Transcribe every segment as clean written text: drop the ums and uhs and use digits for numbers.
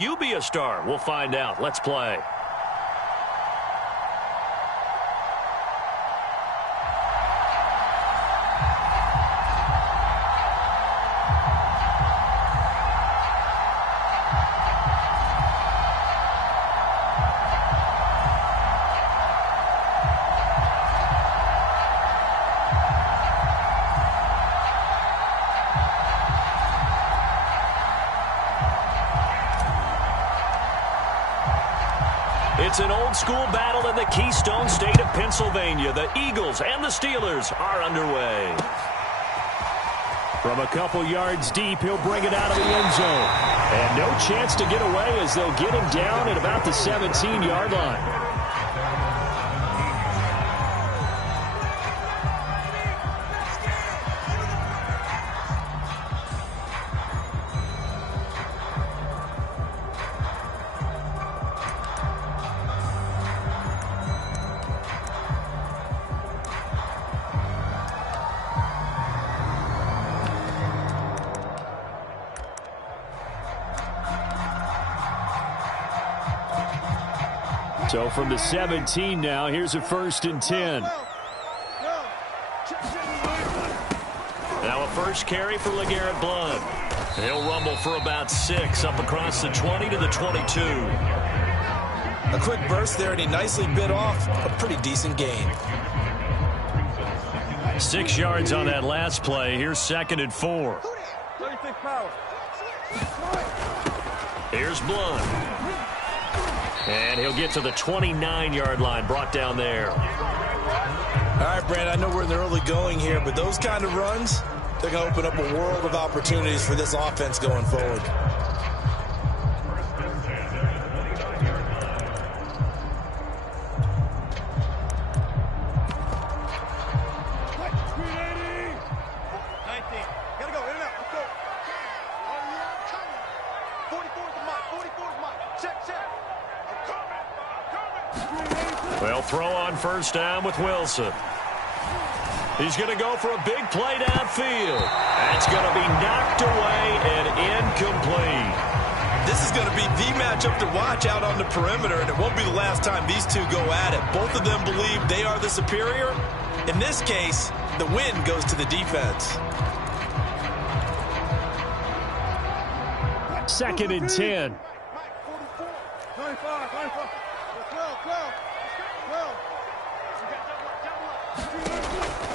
You be a star. We'll find out. Let's play. It's an old-school battle in the Keystone State of Pennsylvania. The Eagles and the Steelers are underway. From a couple yards deep, he'll bring it out of the end zone. And no chance to get away as they'll get him down at about the 17-yard line. So from the 17 now, here's a 1st and 10. Now a first carry for LeGarrette Blount. He'll rumble for about 6 up across the 20 to the 22. A quick burst there, and he nicely bit off a pretty decent gain. 6 yards on that last play. Here's 2nd and 4. Here's Blount. And he'll get to the 29-yard line, brought down there. All right, Brand, I know we're in the early going here, but those kind of runs, they're going to open up a world of opportunities for this offense going forward. Well, throw on 1st down with Wilson. He's going to go for a big play downfield. That's going to be knocked away and incomplete. This is going to be the matchup to watch out on the perimeter, and it won't be the last time these two go at it. Both of them believe they are the superior. In this case, the win goes to the defense. 2nd and 10.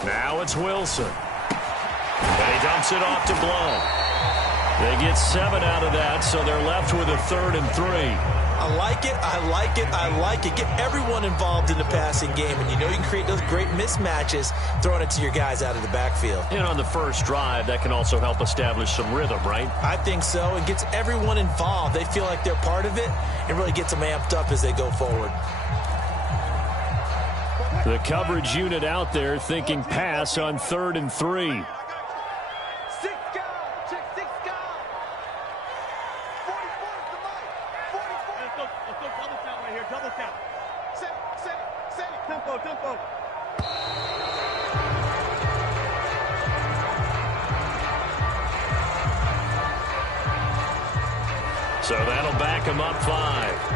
Now it's Wilson. And he dumps it off to Blount. They get 7 out of that, so they're left with a 3rd and 3. I like it, I like it, I like it. Get everyone involved in the passing game, and you know you can create those great mismatches throwing it to your guys out of the backfield. And on the first drive, that can also help establish some rhythm, right? I think so. It gets everyone involved. They feel like they're part of it, and really gets them amped up as they go forward. The coverage unit out there thinking pass on 3rd and 3. So that'll back him up 5.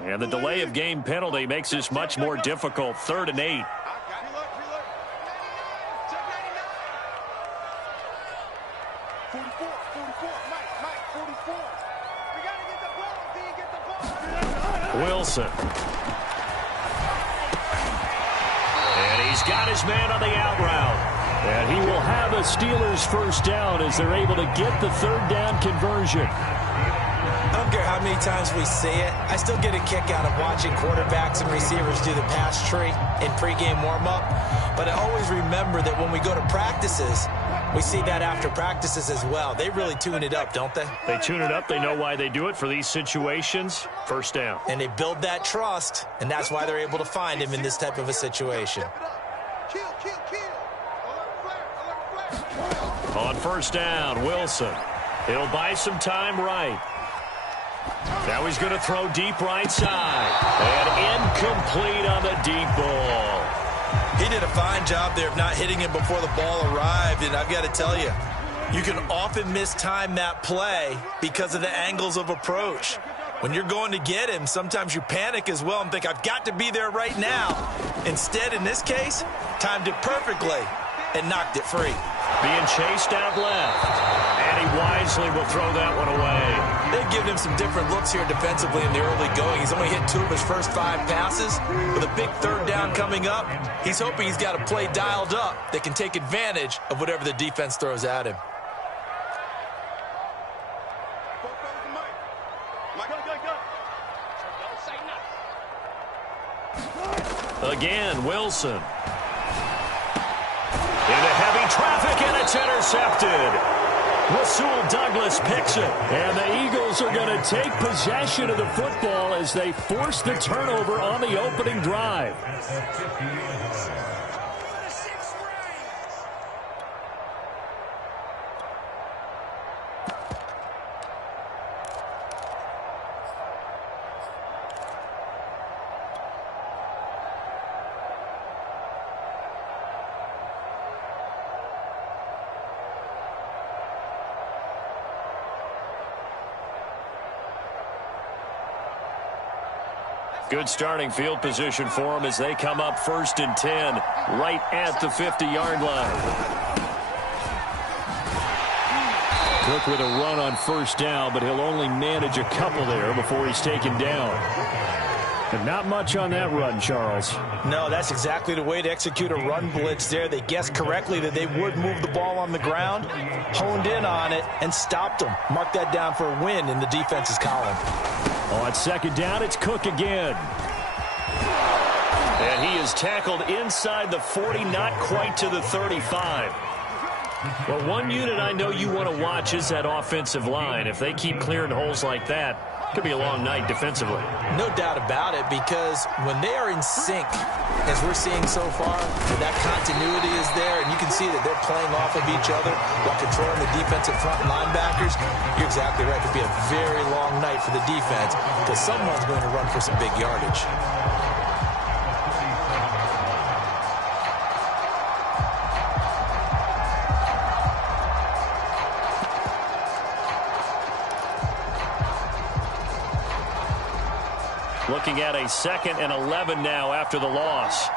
And the delay of game penalty makes this much more difficult. 3rd and 8. Wilson. And he's got his man on the out route. And he will have a Steelers 1st down as they're able to get the 3rd down conversion. I don't care how many times we say it, I still get a kick out of watching quarterbacks and receivers do the pass tree in pregame warm-up. But I always remember that when we go to practices, we see that after practices as well. They really tune it up, don't they? They tune it up. They know why they do it for these situations. 1st down. And they build that trust, and that's why they're able to find him in this type of a situation. On 1st down, Wilson. He'll buy some time right. Now he's going to throw deep right side. And incomplete on the deep ball. He did a fine job there of not hitting him before the ball arrived, and I've got to tell you, you can often mistime that play because of the angles of approach. When you're going to get him, sometimes you panic as well and think, I've got to be there right now. Instead, in this case, timed it perfectly and knocked it free. Being chased out left. And he wisely will throw that one away. They've given him some different looks here defensively in the early going. He's only hit 2 of his first 5 passes. With a big third down coming up, he's hoping he's got a play dialed up that can take advantage of whatever the defense throws at him. Again, Wilson. Into heavy traffic, and it's intercepted. Rasul Douglas picks it. And the Eagles are going to take possession of the football as they force the turnover on the opening drive. Good starting field position for them as they come up 1st and 10 right at the 50-yard line. Cook with a run on 1st down, but he'll only manage a couple there before he's taken down. And not much on that run, Charles. No, that's exactly the way to execute a run blitz there. They guessed correctly that they would move the ball on the ground, honed in on it, and stopped them. Mark that down for a win in the defense's column. On 2nd down, it's Cook again. And he is tackled inside the 40, not quite to the 35. Well, one unit I know you want to watch is that offensive line. If they keep clearing holes like that, it could be a long night defensively. No doubt about it, because when they are in sync, as we're seeing so far, that continuity is there, and you can see that they're playing off of each other while controlling the defensive front linebackers. You're exactly right. It could be a very long night for the defense because someone's going to run for some big yardage. Looking at a 2nd and 11 now after the loss.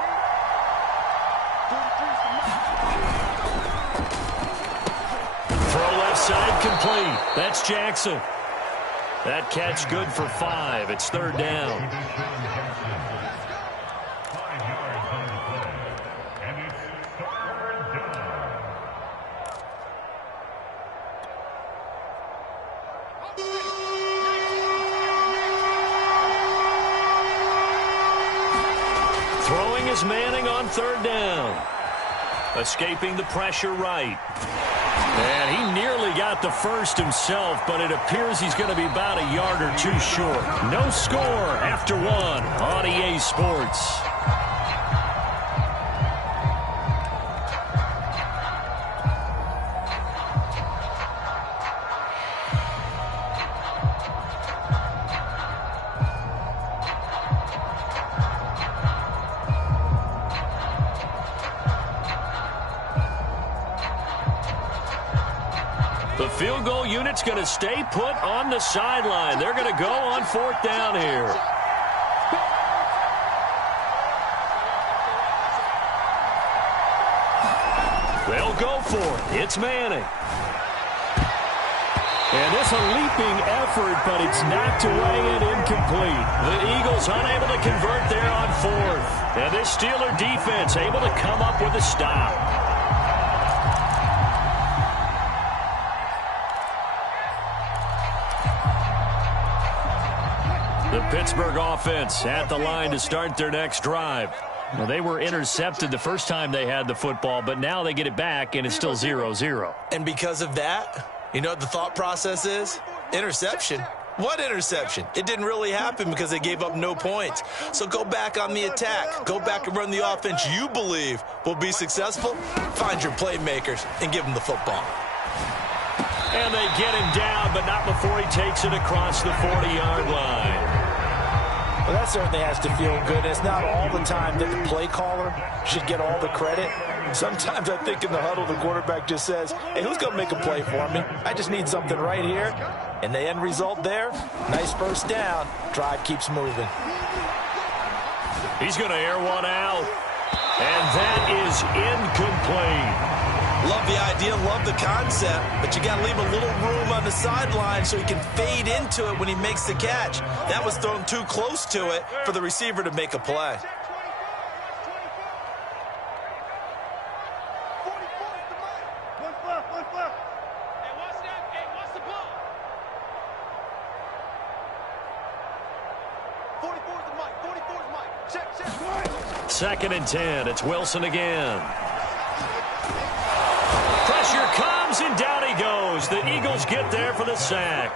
Throw left side complete. That's Jackson. That catch good for 5. It's 3rd down. Throwing is Manning on 3rd down. Escaping the pressure right. And he nearly got the first himself, but it appears he's going to be about a yard or 2 short. No score after 1 on EA Sports. The field goal unit's going to stay put on the sideline. They're going to go on 4th down here. They'll go for it. It's Manning. And this a leaping effort, but it's knocked away and incomplete. The Eagles unable to convert there on 4th. And this Steeler defense able to come up with a stop. The Pittsburgh offense at the line to start their next drive. Well, they were intercepted the first time they had the football, but now they get it back, and it's still 0-0. And because of that, you know what the thought process is? Interception. What interception? It didn't really happen because they gave up no points. So go back on the attack. Go back and run the offense you believe will be successful. Find your playmakers and give them the football. And they get him down, but not before he takes it across the 40-yard line. Well, that certainly has to feel good. It's not all the time that the play caller should get all the credit. Sometimes I think in the huddle, the quarterback just says, hey, who's going to make a play for me? I just need something right here. And the end result there, nice first down. Drive keeps moving. He's going to air one out. And that is incomplete. Love the idea, love the concept, but you got to leave a little room on the sideline so he can fade into it when he makes the catch. That was thrown too close to it for the receiver to make a play. Second and 10. It's Wilson again. Pressure comes, and down he goes. The Eagles get there for the sack.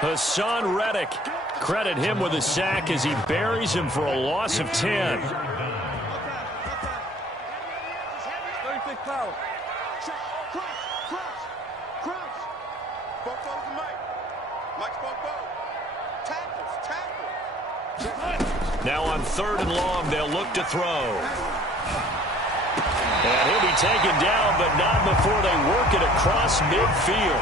Hassan Reddick. Credit him with a sack as he buries him for a loss of 10. Now on 3rd and long, they'll look to throw. And he'll be taken down, but not before they work it across midfield.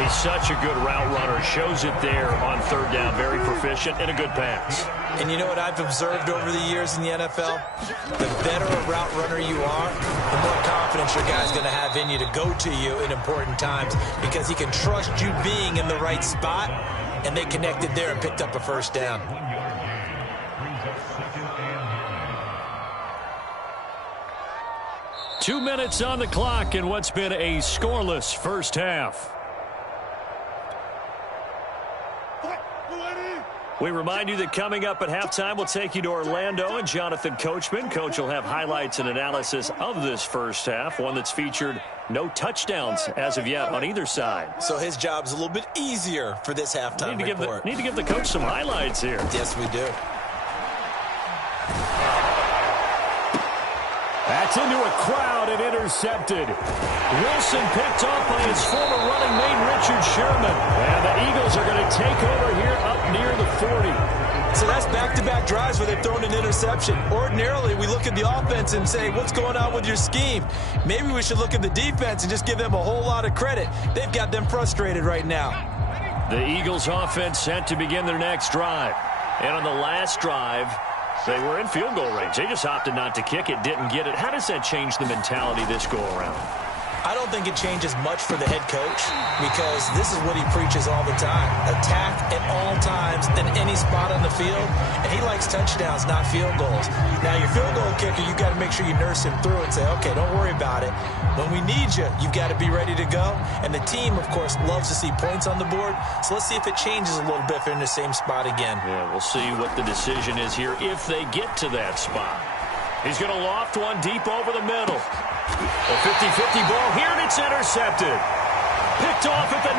He's such a good route runner. Shows it there on 3rd down. Very proficient and a good pass. And you know what I've observed over the years in the NFL? The better a route runner you are, the more confidence your guy's going to have in you to go to you in important times because he can trust you being in the right spot, and they connected there and picked up a first down. Two minutes on the clock in what's been a scoreless first half. We remind you that coming up at halftime, we'll take you to Orlando and Jonathan Coachman. Coach will have highlights and analysis of this first half, one that's featured no touchdowns as of yet on either side. So his job's a little bit easier for this halftime report. Need to give the coach some highlights here. Yes, we do. That's into a crowd and intercepted. Wilson picked off by his former running mate, Richard Sherman. And the Eagles are going to take over here up near the 40. So that's back-to-back drives where they've thrown an interception. Ordinarily, we look at the offense and say, what's going on with your scheme? Maybe we should look at the defense and just give them a whole lot of credit. They've got them frustrated right now. The Eagles offense set to begin their next drive. And on the last drive, they were in field goal range. They just opted not to kick it, didn't get it. How does that change the mentality this go-around? I don't think it changes much for the head coach because this is what he preaches all the time. Attack at all times in any spot on the field. And he likes touchdowns, not field goals. Now, your field goal kicker, you've got to make sure you nurse him through and say, okay, don't worry about it. When we need you, you've got to be ready to go. And the team, of course, loves to see points on the board. So let's see if it changes a little bit if they're in the same spot again. Yeah, we'll see what the decision is here if they get to that spot. He's going to loft one deep over the middle. A 50-50 ball here, and it's intercepted. Picked off at the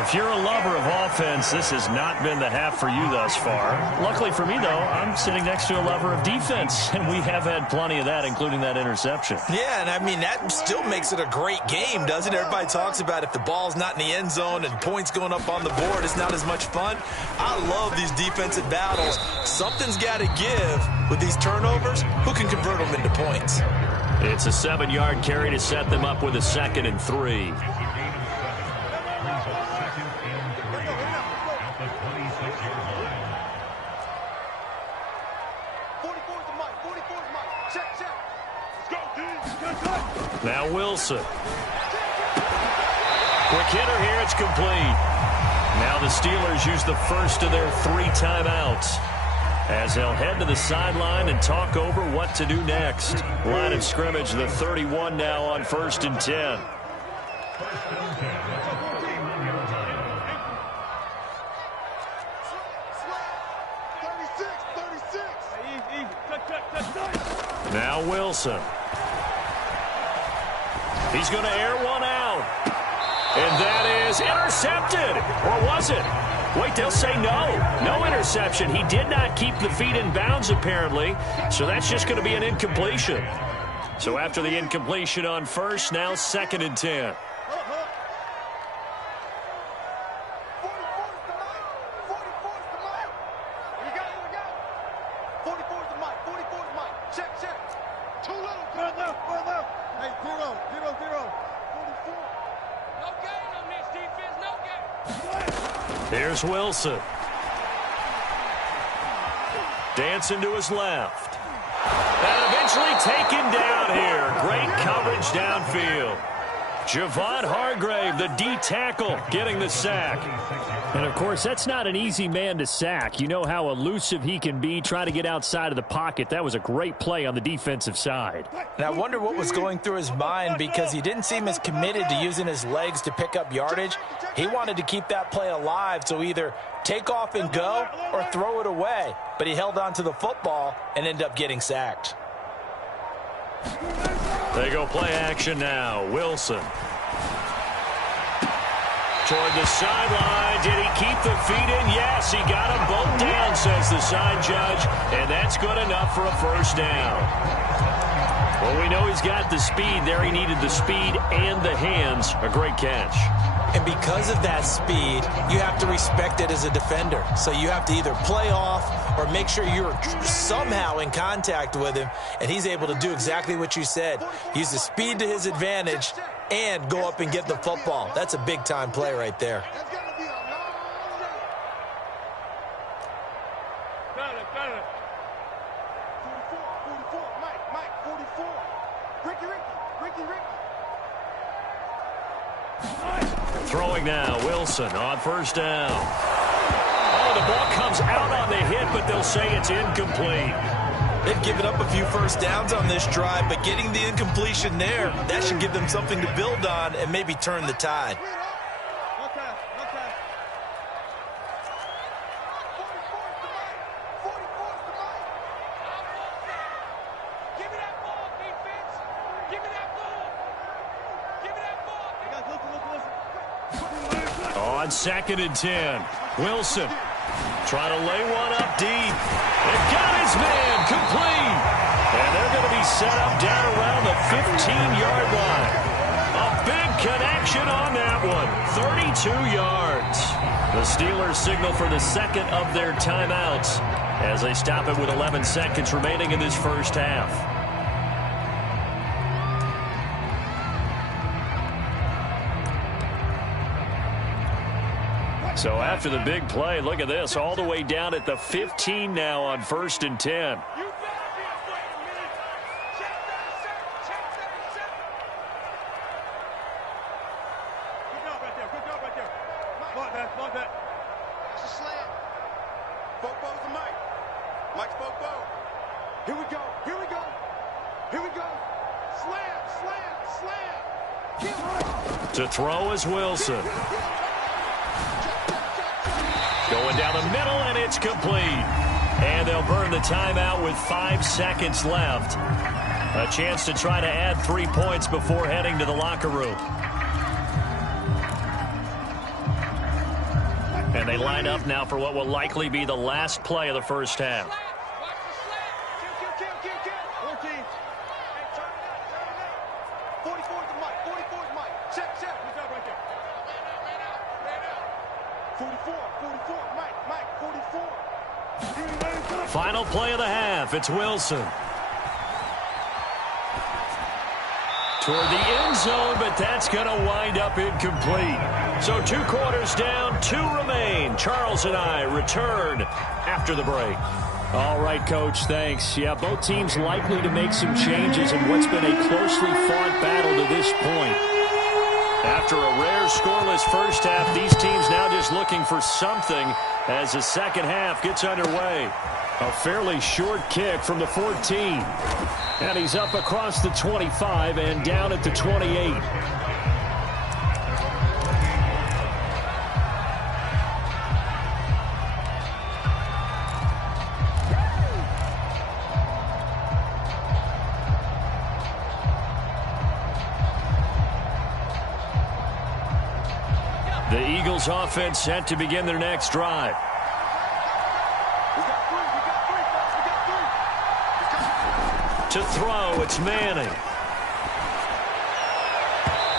19. If you're a lover of offense, this has not been the half for you thus far. Luckily for me, though, I'm sitting next to a lover of defense, and we have had plenty of that, including that interception. Yeah, and I mean, that still makes it a great game, doesn't it? Everybody talks about if the ball's not in the end zone and points going up on the board, it's not as much fun. I love these defensive battles. Something's got to give with these turnovers. Who can convert them into points? It's a 7-yard carry to set them up with a 2nd and 3. Now Wilson. Quick hitter here, it's complete. Now the Steelers use the first of their 3 timeouts as they'll head to the sideline and talk over what to do next. Line of scrimmage, the 31 now on 1st and 10. Now Wilson. He's going to air one out. And that is intercepted. Or was it? Wait, they'll say no. No interception. He did not keep the feet in bounds, apparently. So that's just going to be an incompletion. So after the incompletion on first, now 2nd and 10. Here's Wilson. Dancing to his left. And eventually taken down here. Great coverage downfield. Javon Hargrave, the D tackle, getting the sack. And, of course, that's not an easy man to sack. You know how elusive he can be, trying to get outside of the pocket. That was a great play on the defensive side. And I wonder what was going through his mind, because he didn't seem as committed to using his legs to pick up yardage. He wanted to keep that play alive, so either take off and go or throw it away. But he held on to the football and ended up getting sacked. They go play action now. Wilson. Toward the sideline. Did he keep the feet in? Yes, he got them both down, says the side judge. And that's good enough for a first down. Well, we know he's got the speed there. He needed the speed and the hands. A great catch. And because of that speed, you have to respect it as a defender. So you have to either play off or make sure you're somehow in contact with him. And he's able to do exactly what you said. Use the speed to his advantage and go up and get the football. That's a big-time play right there. Throwing now, Wilson on first down. Oh, the ball comes out on the hit, but they'll say it's incomplete. They've given up a few first downs on this drive, but getting the incompletion there, that should give them something to build on and maybe turn the tide. On 2nd and 10, Wilson trying to lay one up deep. It got his man complete. And they're going to be set up down around the 15-yard line. A big connection on that one. 32 yards. The Steelers signal for the second of their timeouts as they stop it with 11 seconds remaining in this first half. So after the big play, look at this, all the way down at the 15 now on 1st and 10. To throw is Wilson. Going down the middle, and it's complete. And they'll burn the timeout with 5 seconds left. A chance to try to add 3 points before heading to the locker room. And they line up now for what will likely be the last play of the first half. Final play of the half. It's Wilson. Toward the end zone, but that's going to wind up incomplete. So 2 quarters down, 2 remain. Charles and I return after the break. All right, Coach, thanks. Yeah, both teams likely to make some changes in what's been a closely fought battle to this point. After a rare scoreless first half, these teams now just looking for something as the second half gets underway. A fairly short kick from the 14. And he's up across the 25 and down at the 28. The Eagles offense set to begin their next drive. To throw, it's Manning.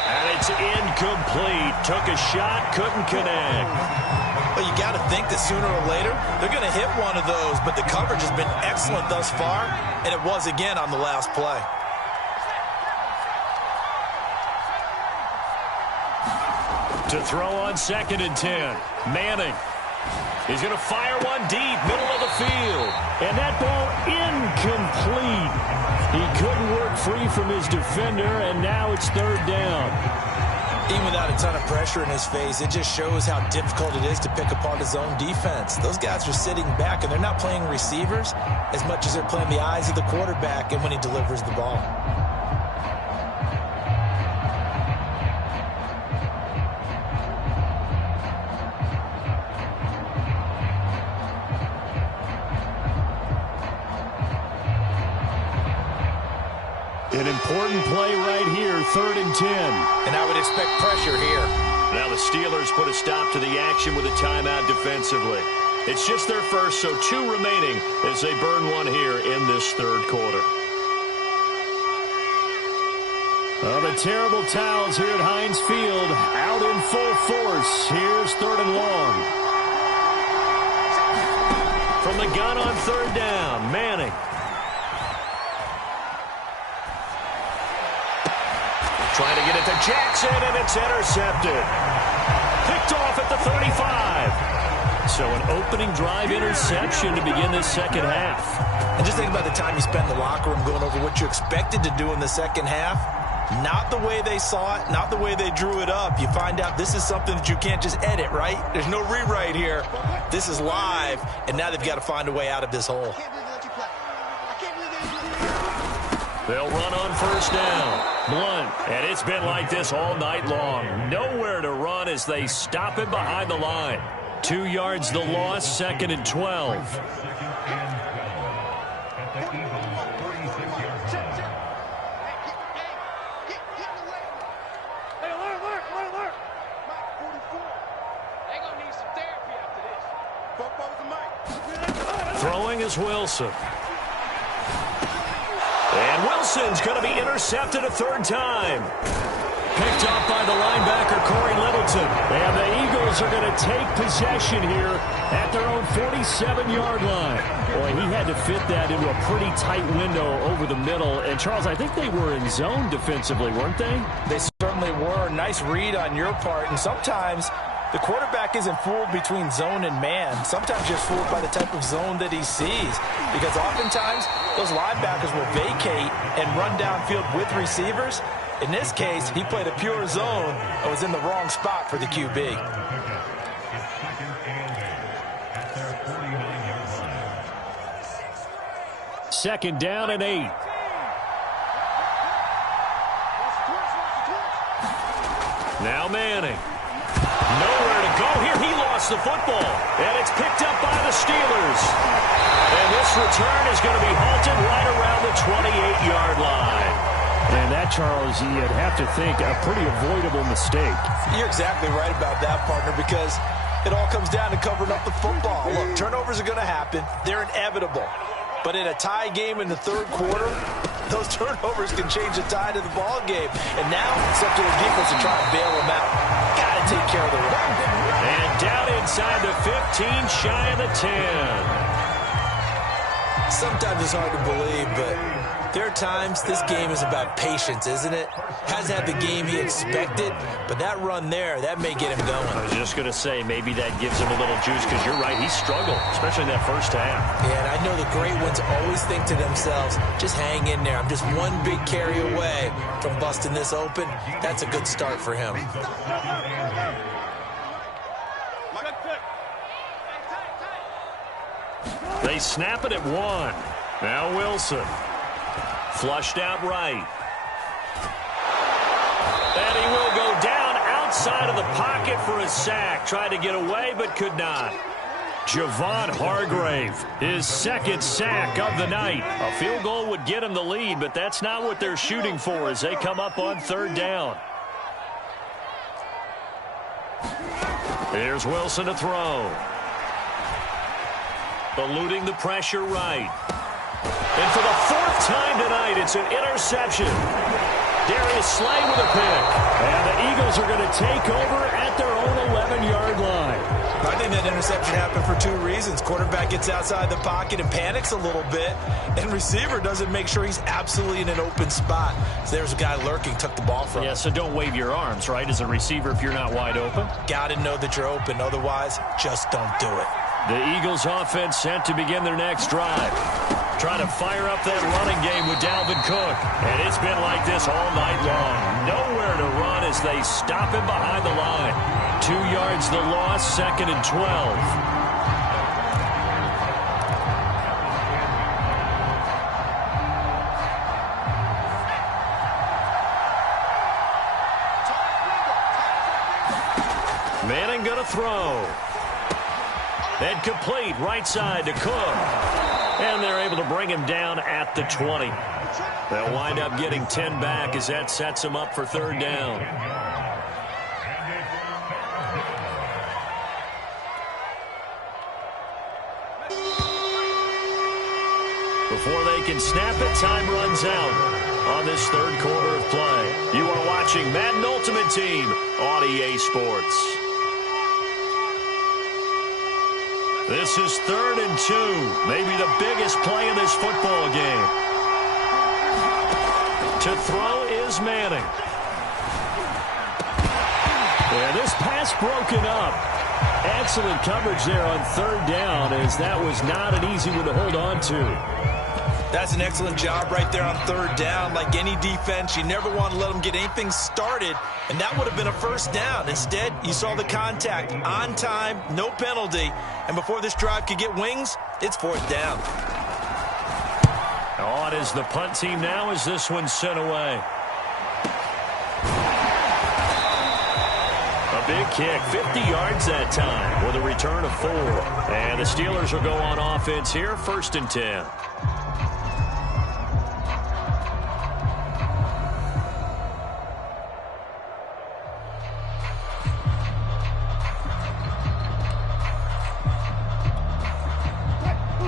And It's incomplete. Took a shot, couldn't connect. Well, you got to think that sooner or later they're going to hit one of those, but the coverage has been excellent thus far, and it was again on the last play. To throw on 2nd and 10. Manning. He's going to fire one deep, middle of the field. And that ball incomplete. He couldn't work free from his defender, and now it's 3rd down. Even without a ton of pressure in his face, it just shows how difficult it is to pick apart his own defense. Those guys are sitting back, and they're not playing receivers as much as they're playing the eyes of the quarterback and when he delivers the ball. An important play right here, 3rd and 10. And I would expect pressure here. Now the Steelers put a stop to the action with a timeout defensively. It's just their first, so 2 remaining as they burn one here in this 3rd quarter. Oh, the terrible towels here at Heinz Field out in full force. Here's 3rd and long. From the gun on 3rd down, Manning. Trying to get it to Jackson, and it's intercepted. Picked off at the 35. So an opening drive interception to begin this 2nd half. And just think about the time you spent in the locker room going over what you expected to do in the 2nd half. Not the way they saw it, not the way they drew it up. You find out this is something that you can't just edit, right? There's no rewrite here. This is live, and now they've got to find a way out of this hole. They'll run on 1st down. Blunt. And it's been like this all night long. Nowhere to run as they stop him behind the line. 2 yards the loss, 2nd and 12. Throwing is Wilson. And Wilson's going to be intercepted a 3rd time. Picked off by the linebacker, Corey Littleton. And the Eagles are going to take possession here at their own 47-yard line. Boy, he had to fit that into a pretty tight window over the middle. And, Charles, I think they were in zone defensively, weren't they? They certainly were. Nice read on your part. And sometimes the quarterback isn't fooled between zone and man. Sometimes just fooled by the type of zone that he sees. Because oftentimes, those linebackers will vacate and run downfield with receivers. In this case, he played a pure zone and was in the wrong spot for the QB. Second down and 8. Now Manning. Nowhere to go here. He lost the football. And it's picked up by the Steelers. And this return is going to be halted right around the 28-yard line. And that, Charles, you'd have to think a pretty avoidable mistake. You're exactly right about that, partner, because it all comes down to covering up the football. Look, turnovers are going to happen. They're inevitable. But in a tie game in the 3rd quarter, those turnovers can change the tide of the ball game. And now it's up to the defense to try and bail them out. Got to take care of the run. And down inside the 15, shy of the 10. Sometimes it's hard to believe, but there are times this game is about patience, isn't it? Hasn't had the game he expected, but that run there, that may get him going. I was just going to say, maybe that gives him a little juice, because you're right, he struggled, especially in that 1st half. Yeah, and I know the great ones always think to themselves, just hang in there. I'm just one big carry away from busting this open. That's a good start for him. They snap it at 1. Now Wilson. Flushed out right. And he will go down outside of the pocket for a sack. Tried to get away, but could not. Javon Hargrave, his 2nd sack of the night. A field goal would get him the lead, but that's not what they're shooting for as they come up on 3rd down. Here's Wilson to throw. Eluding the pressure right. And for the 4th time tonight, it's an interception. Darius Slay with a pick. And the Eagles are going to take over at their own 11-yard line. I think that interception happened for two reasons. Quarterback gets outside the pocket and panics a little bit, and receiver doesn't make sure he's absolutely in an open spot. So there's a guy lurking, took the ball from him. Yeah, so don't wave your arms, right, as a receiver if you're not wide open. Got to know that you're open. Otherwise, just don't do it. The Eagles offense set to begin their next drive. Trying to fire up that running game with Dalvin Cook. And it's been like this all night long. Nowhere to run as they stop him behind the line. 2 yards the loss, 2nd and 12. Manning going to throw. And complete right side to Cook. And they're able to bring him down at the 20. They'll wind up getting 10 back as that sets them up for 3rd down. Before they can snap it, time runs out on this 3rd quarter of play. You are watching Madden Ultimate Team on EA Sports. This is 3rd and 2, maybe the biggest play in this football game. To throw is Manning. Yeah, this pass broken up. Excellent coverage there on 3rd down, as that was not an easy one to hold on to. That's an excellent job right there on 3rd down. Like any defense, you never want to let them get anything started, and that would have been a 1st down. Instead, you saw the contact on time, no penalty, and before this drive could get wings, it's 4th down. On is the punt team now as this one's sent away. A big kick, 50 yards that time with a return of 4. And the Steelers will go on offense here, 1st and 10.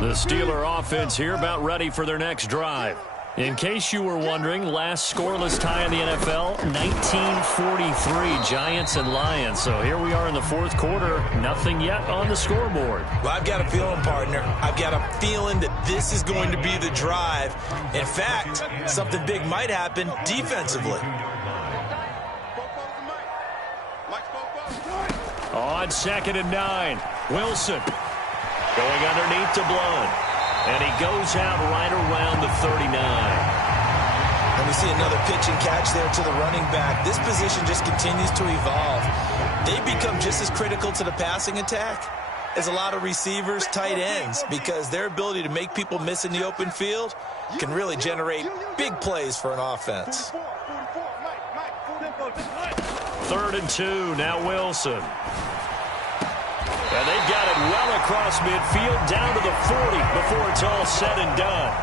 The Steeler offense here about ready for their next drive. In case you were wondering, last scoreless tie in the NFL, 1943, Giants and Lions. So here we are in the 4th quarter, nothing yet on the scoreboard. Well, I've got a feeling, partner. I've got a feeling that this is going to be the drive. In fact, something big might happen defensively. On 2nd and 9, Wilson. Going underneath to Blunt. And he goes out right around the 39. And we see another pitch and catch there to the running back. This position just continues to evolve. They become just as critical to the passing attack as a lot of receivers, tight ends, because their ability to make people miss in the open field can really generate big plays for an offense. 3rd and 2, now Wilson. And they've got it well across midfield, down to the 40 before it's all said and done.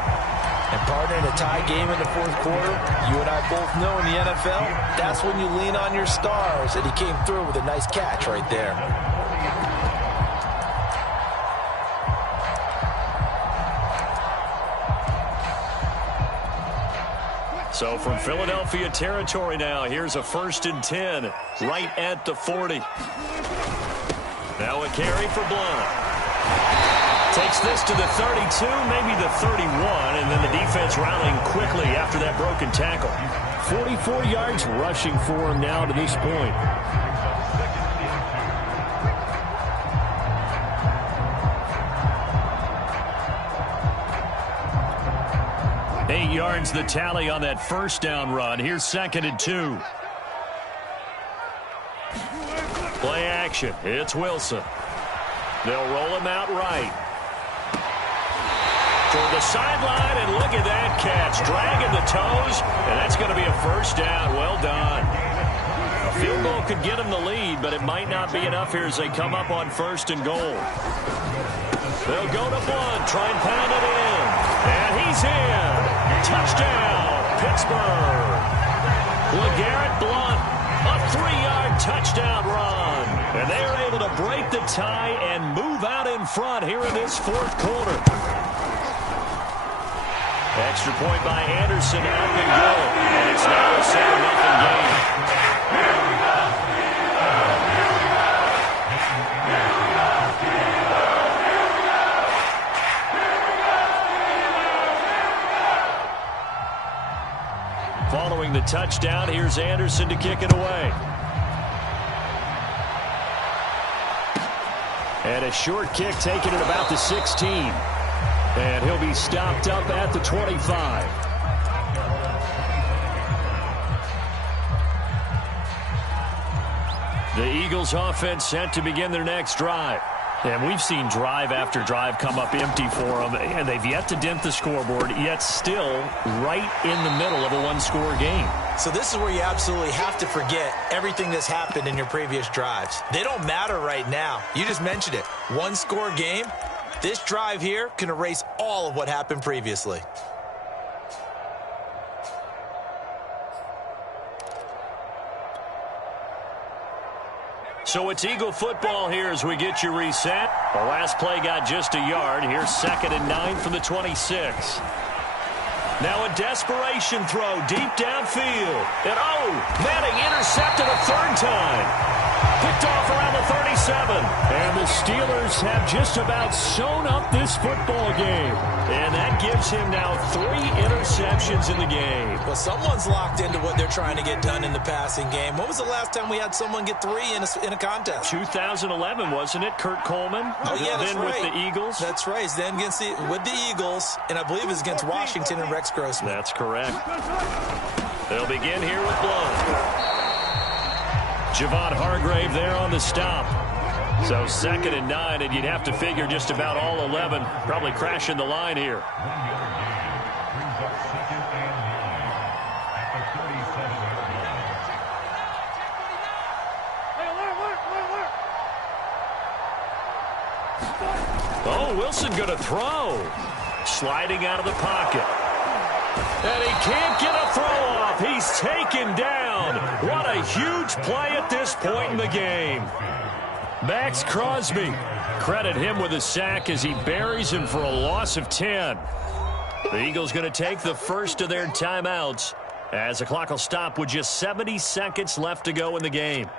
And partner, in a tie game in the 4th quarter, you and I both know in the NFL, that's when you lean on your stars, and he came through with a nice catch right there. So from Philadelphia territory now, here's a 1st and 10 right at the 40. Now a carry for Blunt. Takes this to the 32, maybe the 31, and then the defense rallying quickly after that broken tackle. 44 yards rushing for him now to this point. Eight yards the tally on that 1st down run. Here's 2nd and 2. Play action. It's Wilson. They'll roll him out right. Toward the sideline, and look at that catch. Dragging the toes, and that's going to be a 1st down. Well done. A field goal could get them the lead, but it might not be enough here as they come up on 1st and goal. They'll go to Blunt, try and pound it in. And he's in. Touchdown, Pittsburgh. LeGarrette Blunt, a 3-yard touchdown run. And they are able to break the tie and move out in front here in this 4th quarter. Extra point by Anderson, up and good. And it's now a 7-0 game. Following the touchdown, here's Anderson to kick it away. And a short kick taken at about the 16. And he'll be stopped up at the 25. The Eagles offense set to begin their next drive. And we've seen drive after drive come up empty for them, and they've yet to dent the scoreboard, yet still right in the middle of a one-score game. So this is where you absolutely have to forget everything that's happened in your previous drives. They don't matter right now. You just mentioned it. One-score game. This drive here can erase all of what happened previously. So it's Eagle football here as we get you reset. The last play got just a yard. Here's 2nd and 9 from the 26. Now a desperation throw deep downfield. And Manning intercepted a third time. Picked off around the 37. And the Steelers have just about sewn up this football game. And that gives him now 3 interceptions in the game. Well, someone's locked into what they're trying to get done in the passing game. When was the last time we had someone get 3 in a contest? 2011, wasn't it? Kurt Coleman? Oh, yeah, that's then right. With the Eagles? That's right. Then with the Eagles, and I believe it was against Washington and Rex Grossman. That's correct. They'll begin here with Blount. Javon Hargrave there on the stop. So 2nd and 9, and you'd have to figure just about all 11 probably crashing the line here. Oh, Wilson going to throw. Sliding out of the pocket. And he can't get a throw off. He's taken down. What a huge play at this point in the game. Max Crosby. Credit him with a sack as he buries him for a loss of 10. The Eagles going to take the first of their timeouts as the clock will stop with just 70 seconds left to go in the game.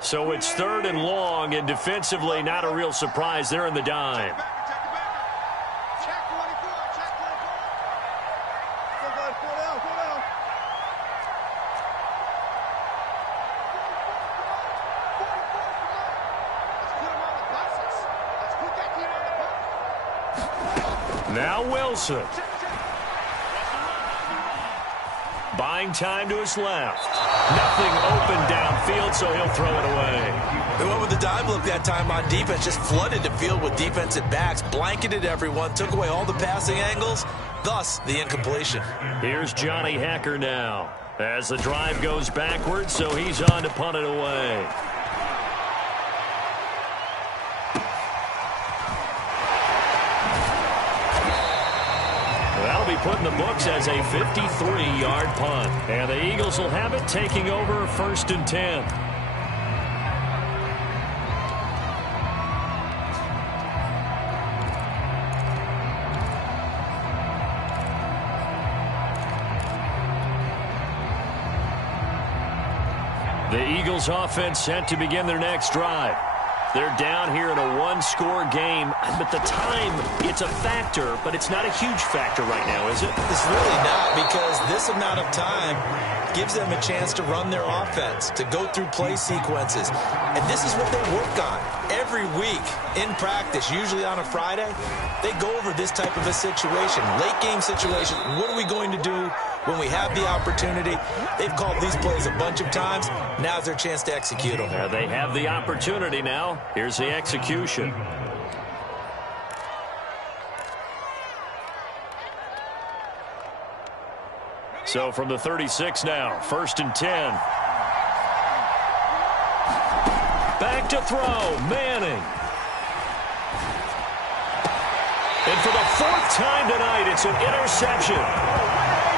So it's 3rd and long, and defensively not a real surprise. They're in the dime. Now Wilson. Buying time to his left. Nothing open downfield, so he'll throw it away. They went with the dime look that time on defense. Just flooded the field with defensive backs. Blanketed everyone. Took away all the passing angles. Thus, the incompletion. Here's Johnny Hacker now. As the drive goes backwards, so he's on to punt it away. That'll be put in the books as a 53-yard punt. And the Eagles will have it, taking over 1st and 10. The Eagles offense set to begin their next drive. They're down here in a one-score game, but the time, it's a factor, but it's not a huge factor right now, is it? It's really not, because this amount of time gives them a chance to run their offense, to go through play sequences. And this is what they work on every week in practice, usually on a Friday. They go over this type of a situation, late-game situation. What are we going to do when we have the opportunity? They've called these plays a bunch of times. Now's their chance to execute them. They have the opportunity now. Here's the execution. So from the 36 now, 1st and 10. Back to throw, Manning. And for the 4th time tonight, it's an interception.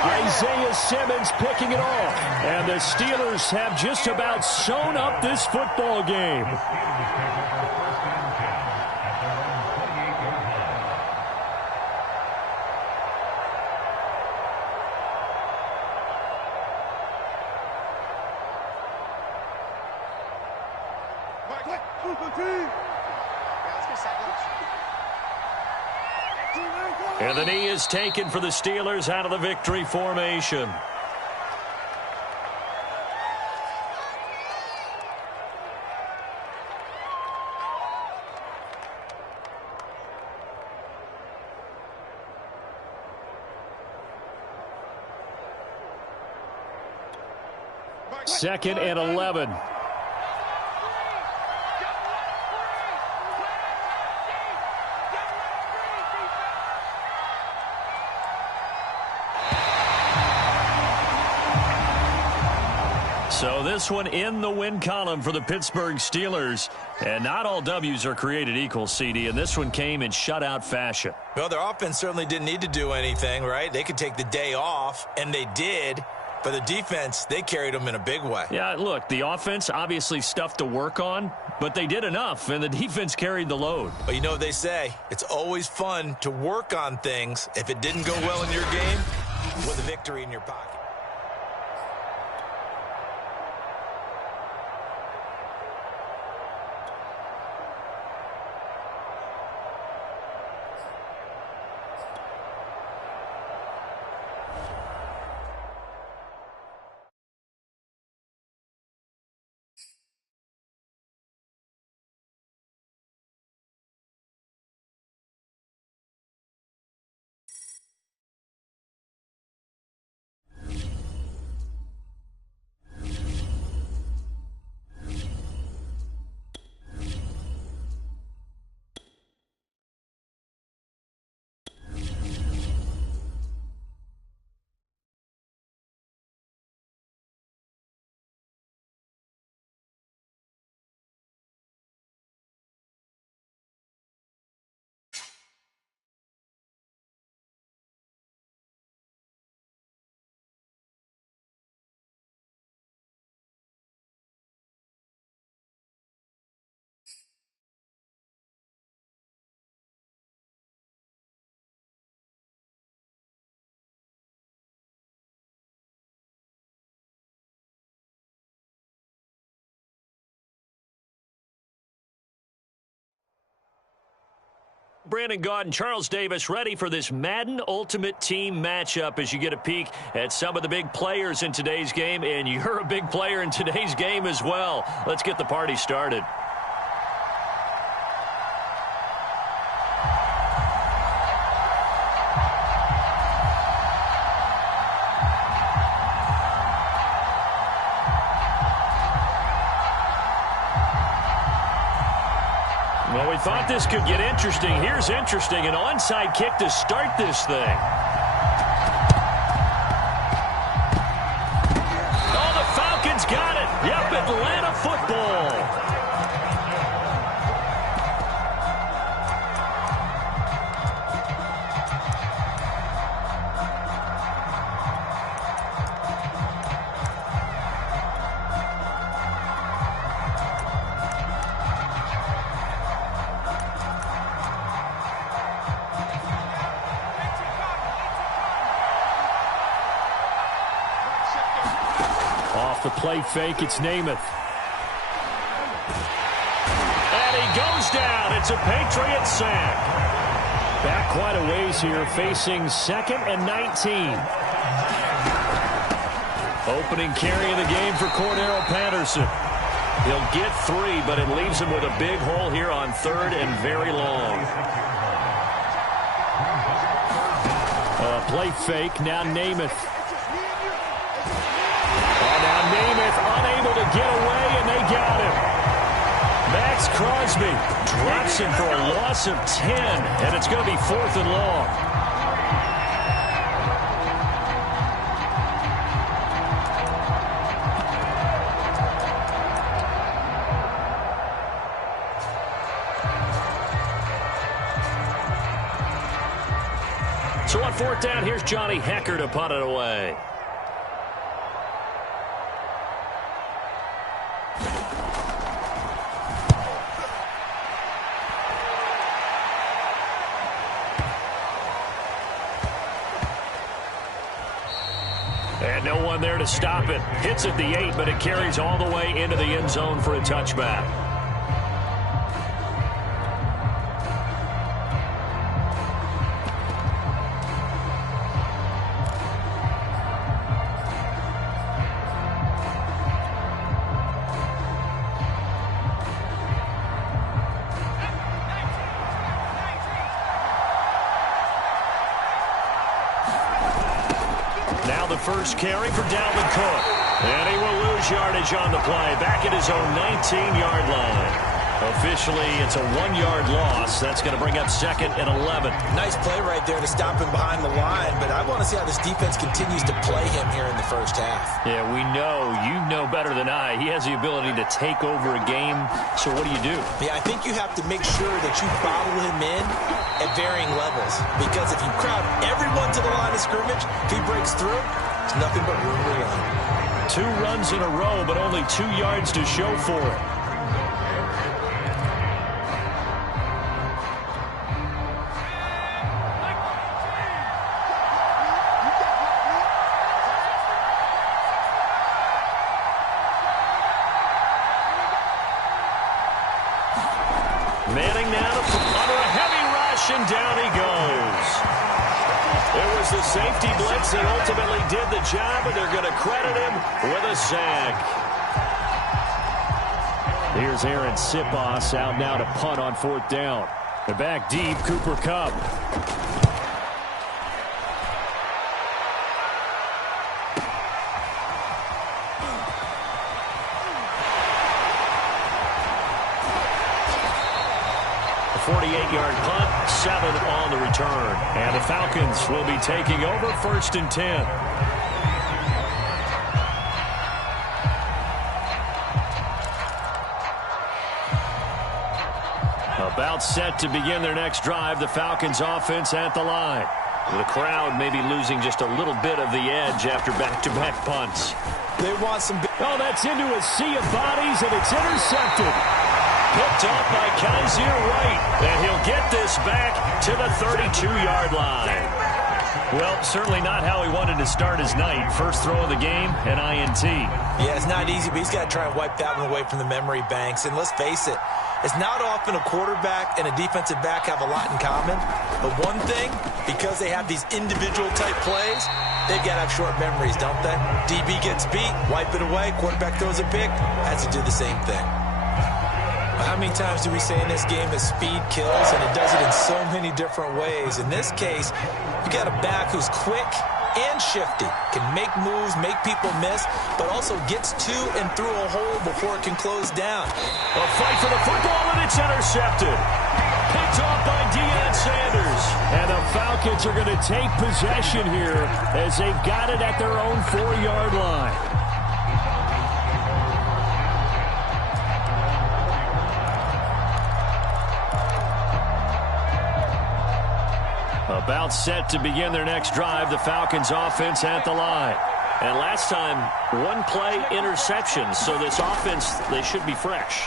Isaiah Simmons picking it off. And the Steelers have just about sewn up this football game. And the knee is taken for the Steelers out of the victory formation. Second and 11. So this one in the win column for the Pittsburgh Steelers. And not all W's are created equal, CD, and this one came in shutout fashion. Well, their offense certainly didn't need to do anything, right? They could take the day off, and they did. But the defense, they carried them in a big way. Yeah, look, the offense, obviously stuff to work on, but they did enough, and the defense carried the load. But you know what they say, it's always fun to work on things. If it didn't go well in your game, with a victory in your pocket. Brandon Gaud and Charles Davis ready for this Madden Ultimate Team matchup as you get a peek at some of the big players in today's game, and you're a big player in today's game as well. Let's get the party started. Well, we thought this could get interesting. Here's interesting. An onside kick to start this thing. Oh, the Falcons got it. Yep, Atlanta football. Off the play fake, it's Namath. And he goes down. It's a Patriot sack. Back quite a ways here, facing second and 19. Opening carry of the game for Cordero Patterson. He'll get 3, but it leaves him with a big hole here on third and very long. Play fake, now Namath. Namath unable to get away, and they got him. Max Crosby drops him for a loss of 10, and it's going to be 4th and long. So on 4th down, here's Johnny Hecker to punt it away. And no one there to stop it. Hits at the 8, but it carries all the way into the end zone for a touchback. first carry for Dalvin Cook. And he will lose yardage on the play, back at his own 19-yard line. Officially, it's a 1-yard loss. That's going to bring up second and 11. Nice play right there to stop him behind the line, but I want to see how this defense continues to play him here in the first half. Yeah, we know. You know better than I. He has the ability to take over a game, so what do you do? Yeah, I think you have to make sure that you follow him in at varying levels, because if you crowd everyone to the line of scrimmage, if he breaks through, it's nothing but room to run. 2 runs in a row, but only 2 yards to show for it. Manning now under a heavy rush, and down he goes. It was the safety blitz that ultimately did the job, and they're going to credit him with a sack. Here's Aaron Sipos out now to punt on 4th down. They're back deep, Cooper Kupp. A 48-yard punt, 7 on the return. And the Falcons will be taking over 1st and 10. About set to begin their next drive, the Falcons offense at the line. The crowd may be losing just a little bit of the edge after back-to-back punts. They want some... Oh, that's into a sea of bodies, and it's intercepted. Picked off by Kaiser White, and he'll get this back to the 32-yard line. Well, certainly not how he wanted to start his night. First throw of the game, an INT. Yeah, it's not easy, but he's got to try and wipe that one away from the memory banks. And let's face it, it's not often a quarterback and a defensive back have a lot in common. But one thing, because they have these individual type plays, they've got to have short memories, don't they? DB gets beat, wipe it away, quarterback throws a pick, has to do the same thing. How many times do we say in this game that speed kills, and it does it in so many different ways? In this case, you got a back who's quick and shifty, can make moves, make people miss, but also gets to and through a hole before it can close down. A fight for the football, and it's intercepted. Picked off by Deion Sanders. And the Falcons are going to take possession here as they've got it at their own 4-yard line. About set to begin their next drive, the Falcons offense at the line. And last time, 1-play interception, so this offense, they should be fresh.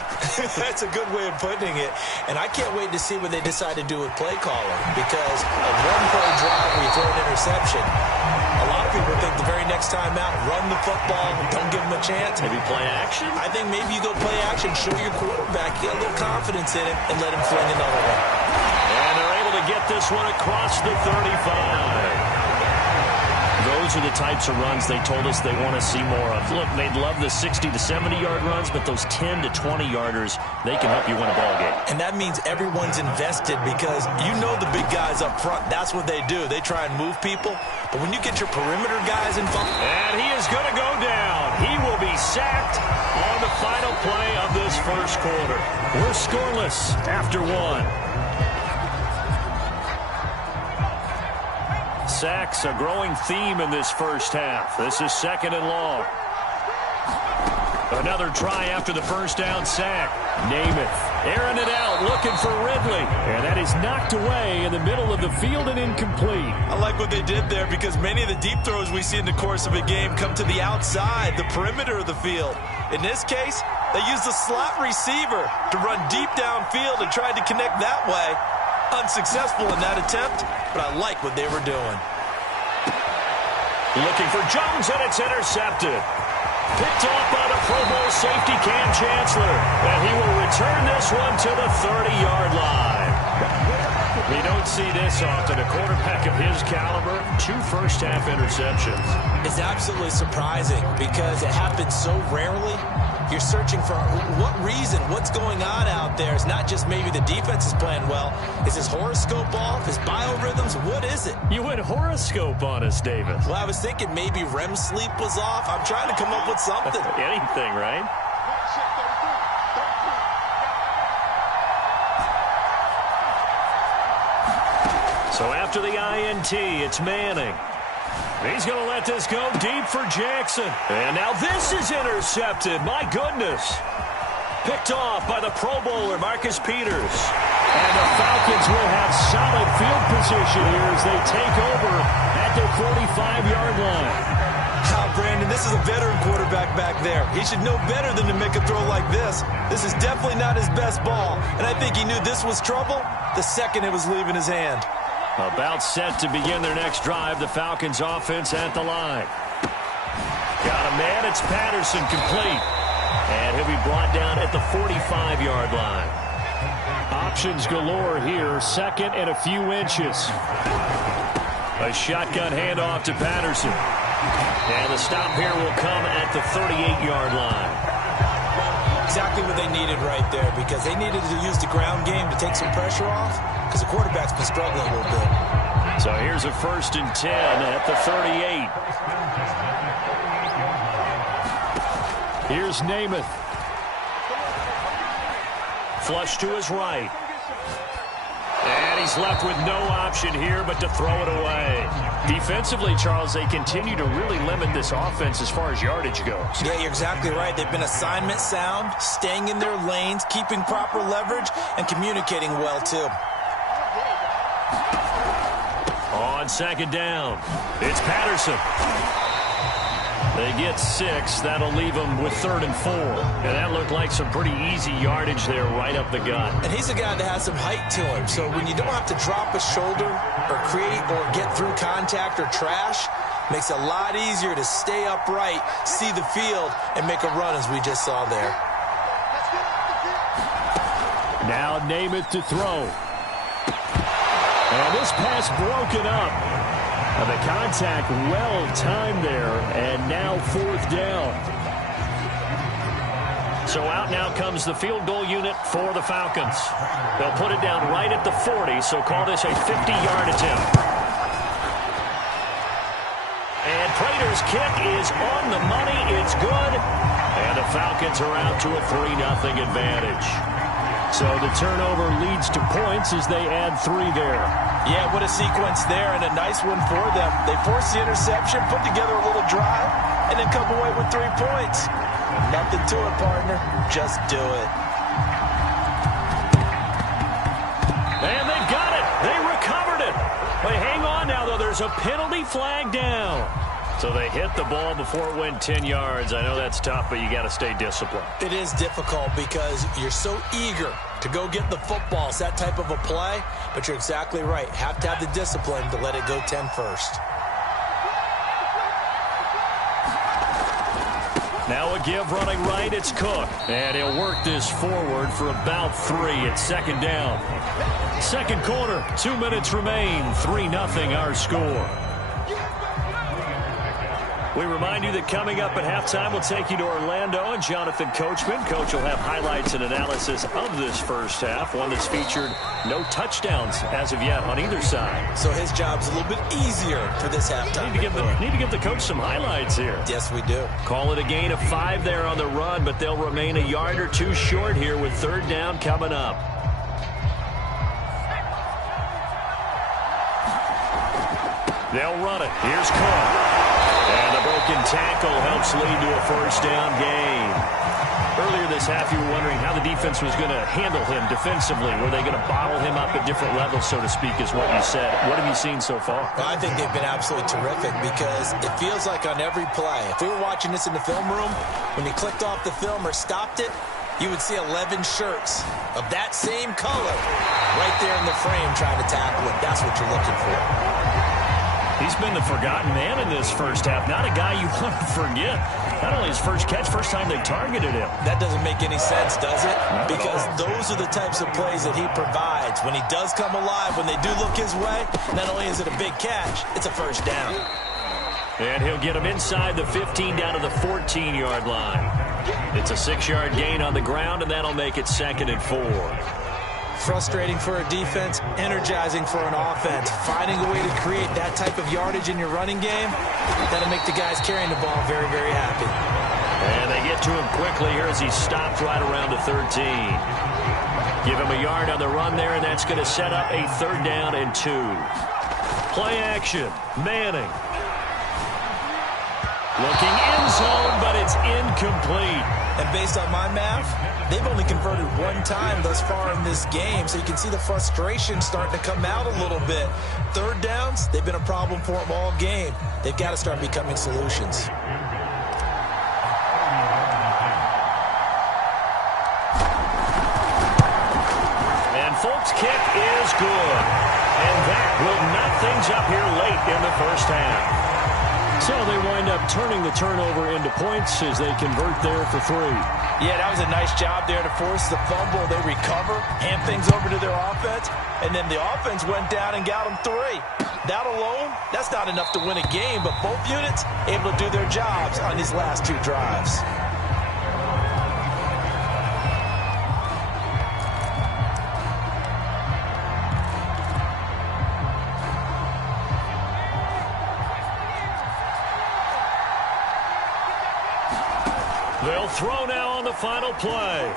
That's a good way of putting it. And I can't wait to see what they decide to do with play calling, because a 1-play drive where you throw an interception, a lot of people think the very next time out, run the football, don't give them a chance. Maybe play action? I think maybe you go play action, show your quarterback, get a little confidence in it, and let him fling another one. And they're able to get this one across the 35. Those are the types of runs they told us they want to see more of. Look, they'd love the 60 to 70-yard runs, but those 10 to 20-yarders, they can help you win a ball game. And that means everyone's invested, because you know the big guys up front, that's what they do. They try and move people. But when you get your perimeter guys involved... And he is going to go down. He will be sacked on the final play of this first quarter. We're scoreless after 1. Sacks, a growing theme in this first half. This is 2nd and long. Another try after the first down sack. Namath airing it out, looking for Ridley. And that is knocked away in the middle of the field and incomplete. I like what they did there, because many of the deep throws we see in the course of a game come to the outside, the perimeter of the field. In this case, they used the slot receiver to run deep downfield and tried to connect that way. Unsuccessful in that attempt, but I like what they were doing. Looking for Jones, and it's intercepted. Picked off by the Pro Bowl safety Cam Chancellor, and he will return this one to the 30-yard line. You don't see this often. A quarterback of his caliber, 2 first-half interceptions. It's absolutely surprising because it happens so rarely. You're searching for what reason, what's going on out there. It's not just maybe the defense is playing well. Is his horoscope off? His biorhythms? What is it? You went horoscope on us, David. Well, I was thinking maybe REM sleep was off. I'm trying to come up with something. Anything, right? So after the INT, it's Manning. He's going to let this go deep for Jackson. And now this is intercepted. My goodness. Picked off by the Pro Bowler, Marcus Peters. And the Falcons will have solid field position here as they take over at their 45-yard line. Brandon, this is a veteran quarterback back there. He should know better than to make a throw like this. This is definitely not his best ball. And I think he knew this was trouble the second it was leaving his hand. About set to begin their next drive, the Falcons offense at the line. Got a man, it's Patterson, complete. And he'll be brought down at the 45-yard line. Options galore here, 2nd and a few inches. A shotgun handoff to Patterson. And the stop here will come at the 38-yard line. Exactly what they needed right there, because they needed to use the ground game to take some pressure off, because the quarterback's been struggling a little bit. So here's a 1st and 10 at the 38. Here's Namath. Flush to his right. And he's left with no option here but to throw it away. Defensively, Charles, they continue to really limit this offense as far as yardage goes. Yeah, you're exactly right. They've been assignment sound, staying in their lanes, keeping proper leverage, and communicating well, too. On 2nd down, it's Patterson. They get 6. That'll leave them with 3rd and 4. And that looked like some pretty easy yardage there right up the gut. And he's a guy that has some height to him. So when you don't have to drop a shoulder or create or get through contact or trash, makes it a lot easier to stay upright, see the field, and make a run as we just saw there. Now Namath to throw. And this pass broken up. The contact well timed there, and now 4th down. So out now comes the field goal unit for the Falcons. They'll put it down right at the 40, so call this a 50-yard attempt. And Prater's kick is on the money. It's good. And the Falcons are out to a 3-0 advantage. So the turnover leads to points as they add 3 there. Yeah, what a sequence there, and a nice one for them. They force the interception, put together a little drive, and then come away with 3 points. Nothing to it, partner. Just do it. And they've got it. They recovered it. They hang on now, though. There's a penalty flag down. So they hit the ball before it went 10 yards. I know that's tough, but you got to stay disciplined. It is difficult because you're so eager to go get the football. It's that type of a play, but you're exactly right. Have to have the discipline to let it go 10 first. Now a give running right, it's Cook. And he'll work this forward for about 3 at 2nd down. 2nd quarter, 2 minutes remain, 3-0 our score. We remind you that coming up at halftime, we'll take you to Orlando and Jonathan Coachman. Coach will have highlights and analysis of this first half, one that's featured no touchdowns as of yet on either side. So his job's a little bit easier for this halftime. Need to give the coach some highlights here. Yes, we do. Call it a gain of 5 there on the run, but they'll remain a yard or 2 short here with 3rd down coming up. They'll run it. Here's Cook. And the broken tackle helps lead to a 1st down gain. Earlier this half, you were wondering how the defense was going to handle him defensively. Were they going to bottle him up at different levels, so to speak, is what you said. What have you seen so far? Well, I think they've been absolutely terrific because it feels like on every play, if we were watching this in the film room, when you clicked off the film or stopped it, you would see 11 shirts of that same color right there in the frame trying to tackle it. That's what you're looking for. He's been the forgotten man in this first half. Not a guy you want to forget. Not only his first catch, first time they targeted him. That doesn't make any sense, does it? Because those are the types of plays that he provides. When he does come alive, when they do look his way, not only is it a big catch, it's a first down. And he'll get him inside the 15 down to the 14-yard line. It's a 6-yard gain on the ground, and that'll make it 2nd and 4. Frustrating for a defense, energizing for an offense. Finding a way to create that type of yardage in your running game, that'll make the guys carrying the ball very, very happy. And they get to him quickly here as he's stopped right around the 13. Give him a yard on the run there, and that's going to set up a 3rd down and 2. Play action, Manning. Looking in zone, but it's incomplete. And based on my math, they've only converted 1 time thus far in this game, so you can see the frustration starting to come out a little bit. 3rd downs, they've been a problem for them all game. They've got to start becoming solutions. And Folk's kick is good. And that will knot things up here late in the first half. So they wind up turning the turnover into points as they convert there for 3. Yeah, that was a nice job there to force the fumble. They recover, hand things over to their offense, and then the offense went down and got them 3. That alone, that's not enough to win a game, but both units able to do their jobs on these last 2 drives. They'll throw now on the final play.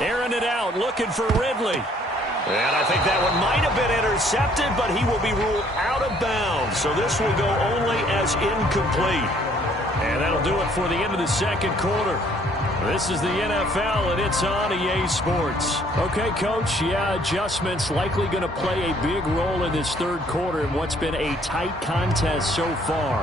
Airing it out, looking for Ridley. And I think that one might have been intercepted, but he will be ruled out of bounds. So this will go only as incomplete. And that'll do it for the end of the 2nd quarter. This is the NFL, and it's on EA Sports. Okay, Coach, yeah, adjustments likely going to play a big role in this 3rd quarter in what's been a tight contest so far.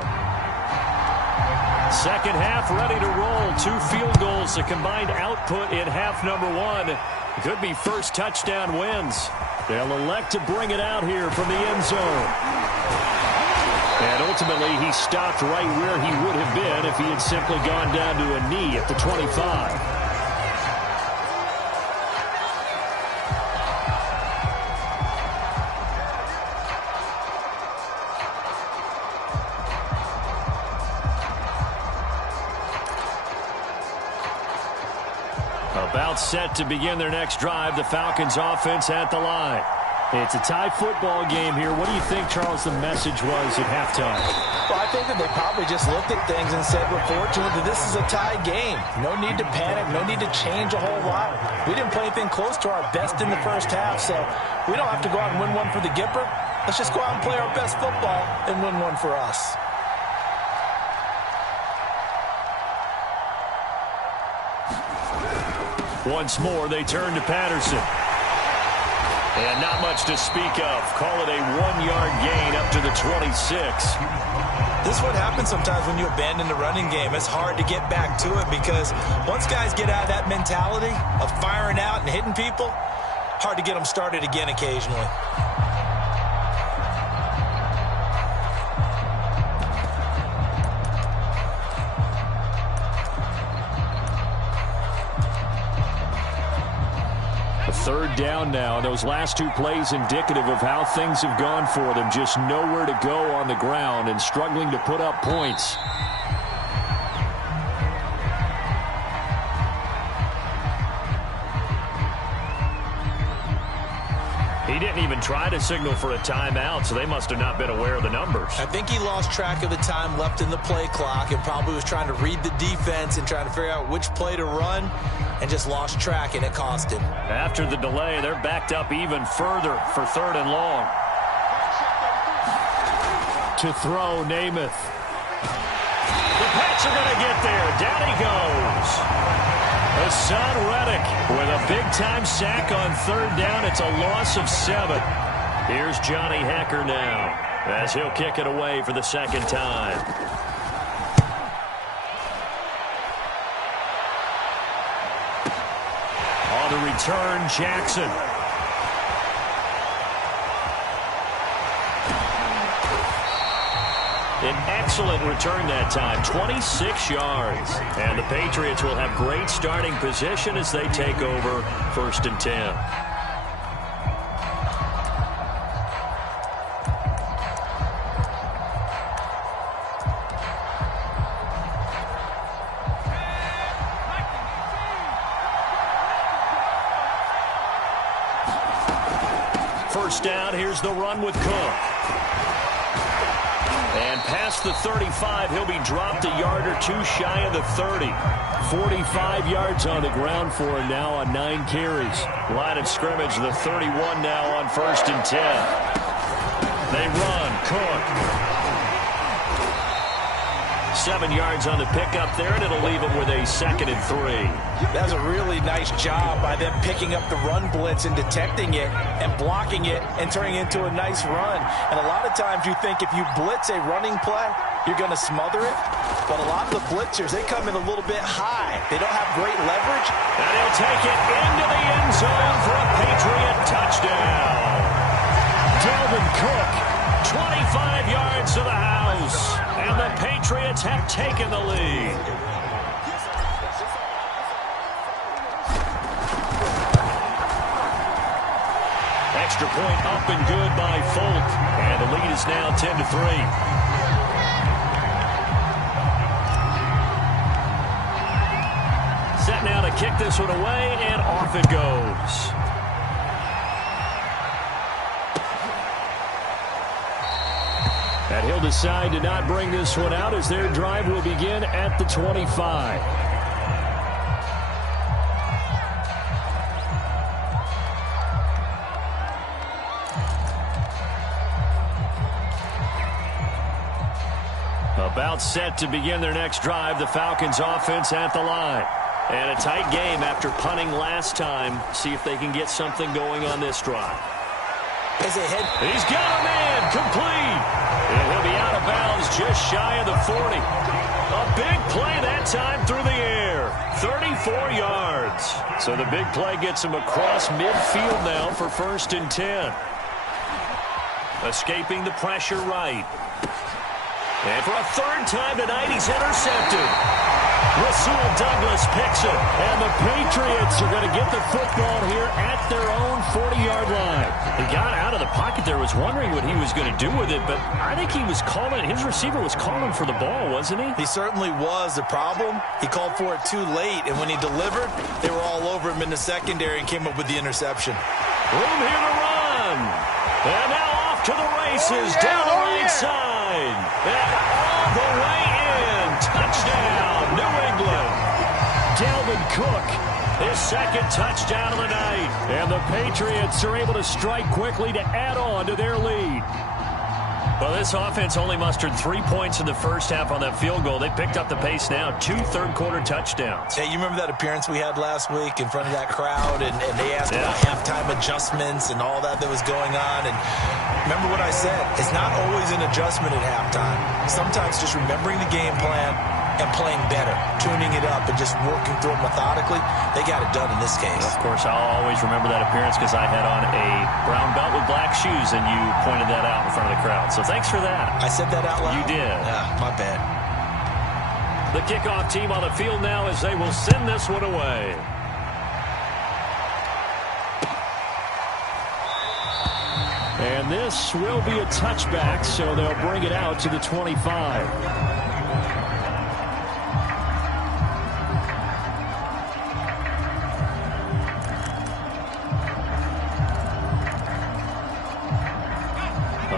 2nd half ready to roll. 2 field goals, the combined output in half number 1. Could be first touchdown wins. They'll elect to bring it out here from the end zone. And ultimately, he stopped right where he would have been if he had simply gone down to a knee at the 25. About set to begin their next drive. The Falcons offense at the line. It's a tie football game here. What do you think, Charles, the message was at halftime? Well, I think that they probably just looked at things and said, we're fortunate that this is a tie game. No need to panic. No need to change a whole lot. We didn't play anything close to our best in the first half, so we don't have to go out and win one for the Gipper. Let's just go out and play our best football and win one for us. Once more, they turn to Patterson. And not much to speak of. Call it a 1-yard gain up to the 26. This is what happens sometimes when you abandon the running game. It's hard to get back to it because once guys get out of that mentality of firing out and hitting people, hard to get them started again occasionally. Third down now. Those last 2 plays indicative of how things have gone for them. Just nowhere to go on the ground and struggling to put up points. He didn't even try to signal for a timeout, so they must have not been aware of the numbers. I think he lost track of the time left in the play clock and probably was trying to read the defense and trying to figure out which play to run and just lost track, and it cost him. After the delay, they're backed up even further for 3rd and long. To throw, Namath. The Pats are going to get there. Down he goes. Hassan Reddick with a big-time sack on 3rd down. It's a loss of 7. Here's Johnny Hecker now as he'll kick it away for the 2nd time. On the return, Jackson. excellent return that time, 26 yards. And the Patriots will have great starting position as they take over 1st and 10. First down, here's the run with Cook. And past the 35, he'll be dropped a yard or two shy of the 30. 45 yards on the ground for him now on 9 carries. Line of scrimmage, the 31 now on 1st and 10. They run, Cook. 7 yards on the pickup there, and it'll leave him with a 2nd and 3. That's a really nice job by them picking up the run blitz and detecting it and blocking it and turning it into a nice run. And a lot of times you think if you blitz a running play, you're going to smother it. But a lot of the blitzers, they come in a little bit high. They don't have great leverage. And he'll take it into the end zone for a Patriot touchdown. Dalvin Cook, 25 yards to the house. And the Patriots have taken the lead. Extra point up and good by Folk. And the lead is now 10-3. Set now to kick this one away, and off it goes. And he'll decide to not bring this one out as their drive will begin at the 25. About set to begin their next drive, the Falcons offense at the line. And a tight game after punting last time. See if they can get something going on this drive. He's got a man complete. And he'll be out of bounds just shy of the 40. A big play that time through the air. 34 yards. So the big play gets him across midfield now for 1st and 10. Escaping the pressure right. And for a 3rd time tonight, he's intercepted. Rasul Douglas picks it. And the Patriots are going to get the football here at their own 40-yard line. He got out of the pocket there, was wondering what he was going to do with it, but I think he was calling, his receiver was calling for the ball, wasn't he? He certainly was. The problem, he called for it too late, and when he delivered, they were all over him in the secondary and came up with the interception. Room here to run. And now off to the races, down the right side. And all the way in. Touchdown, New England. Dalvin Cook, his 2nd touchdown of the night. And the Patriots are able to strike quickly to add on to their lead. Well, this offense only mustered 3 points in the first half on that field goal. They picked up the pace now, 2 third-quarter touchdowns. Hey, you remember that appearance we had last week in front of that crowd, and they asked about halftime adjustments and all that was going on, and remember what I said, it's not always an adjustment at halftime. Sometimes just remembering the game plan and playing better, tuning it up and just working through it methodically. They got it done in this case. Of course, I'll always remember that appearance because I had on a brown belt with black shoes, and you pointed that out in front of the crowd. So thanks for that. I said that out loud? You did. Yeah, my bad. The kickoff team on the field now as they will send this one away. And this will be a touchback, so they'll bring it out to the 25.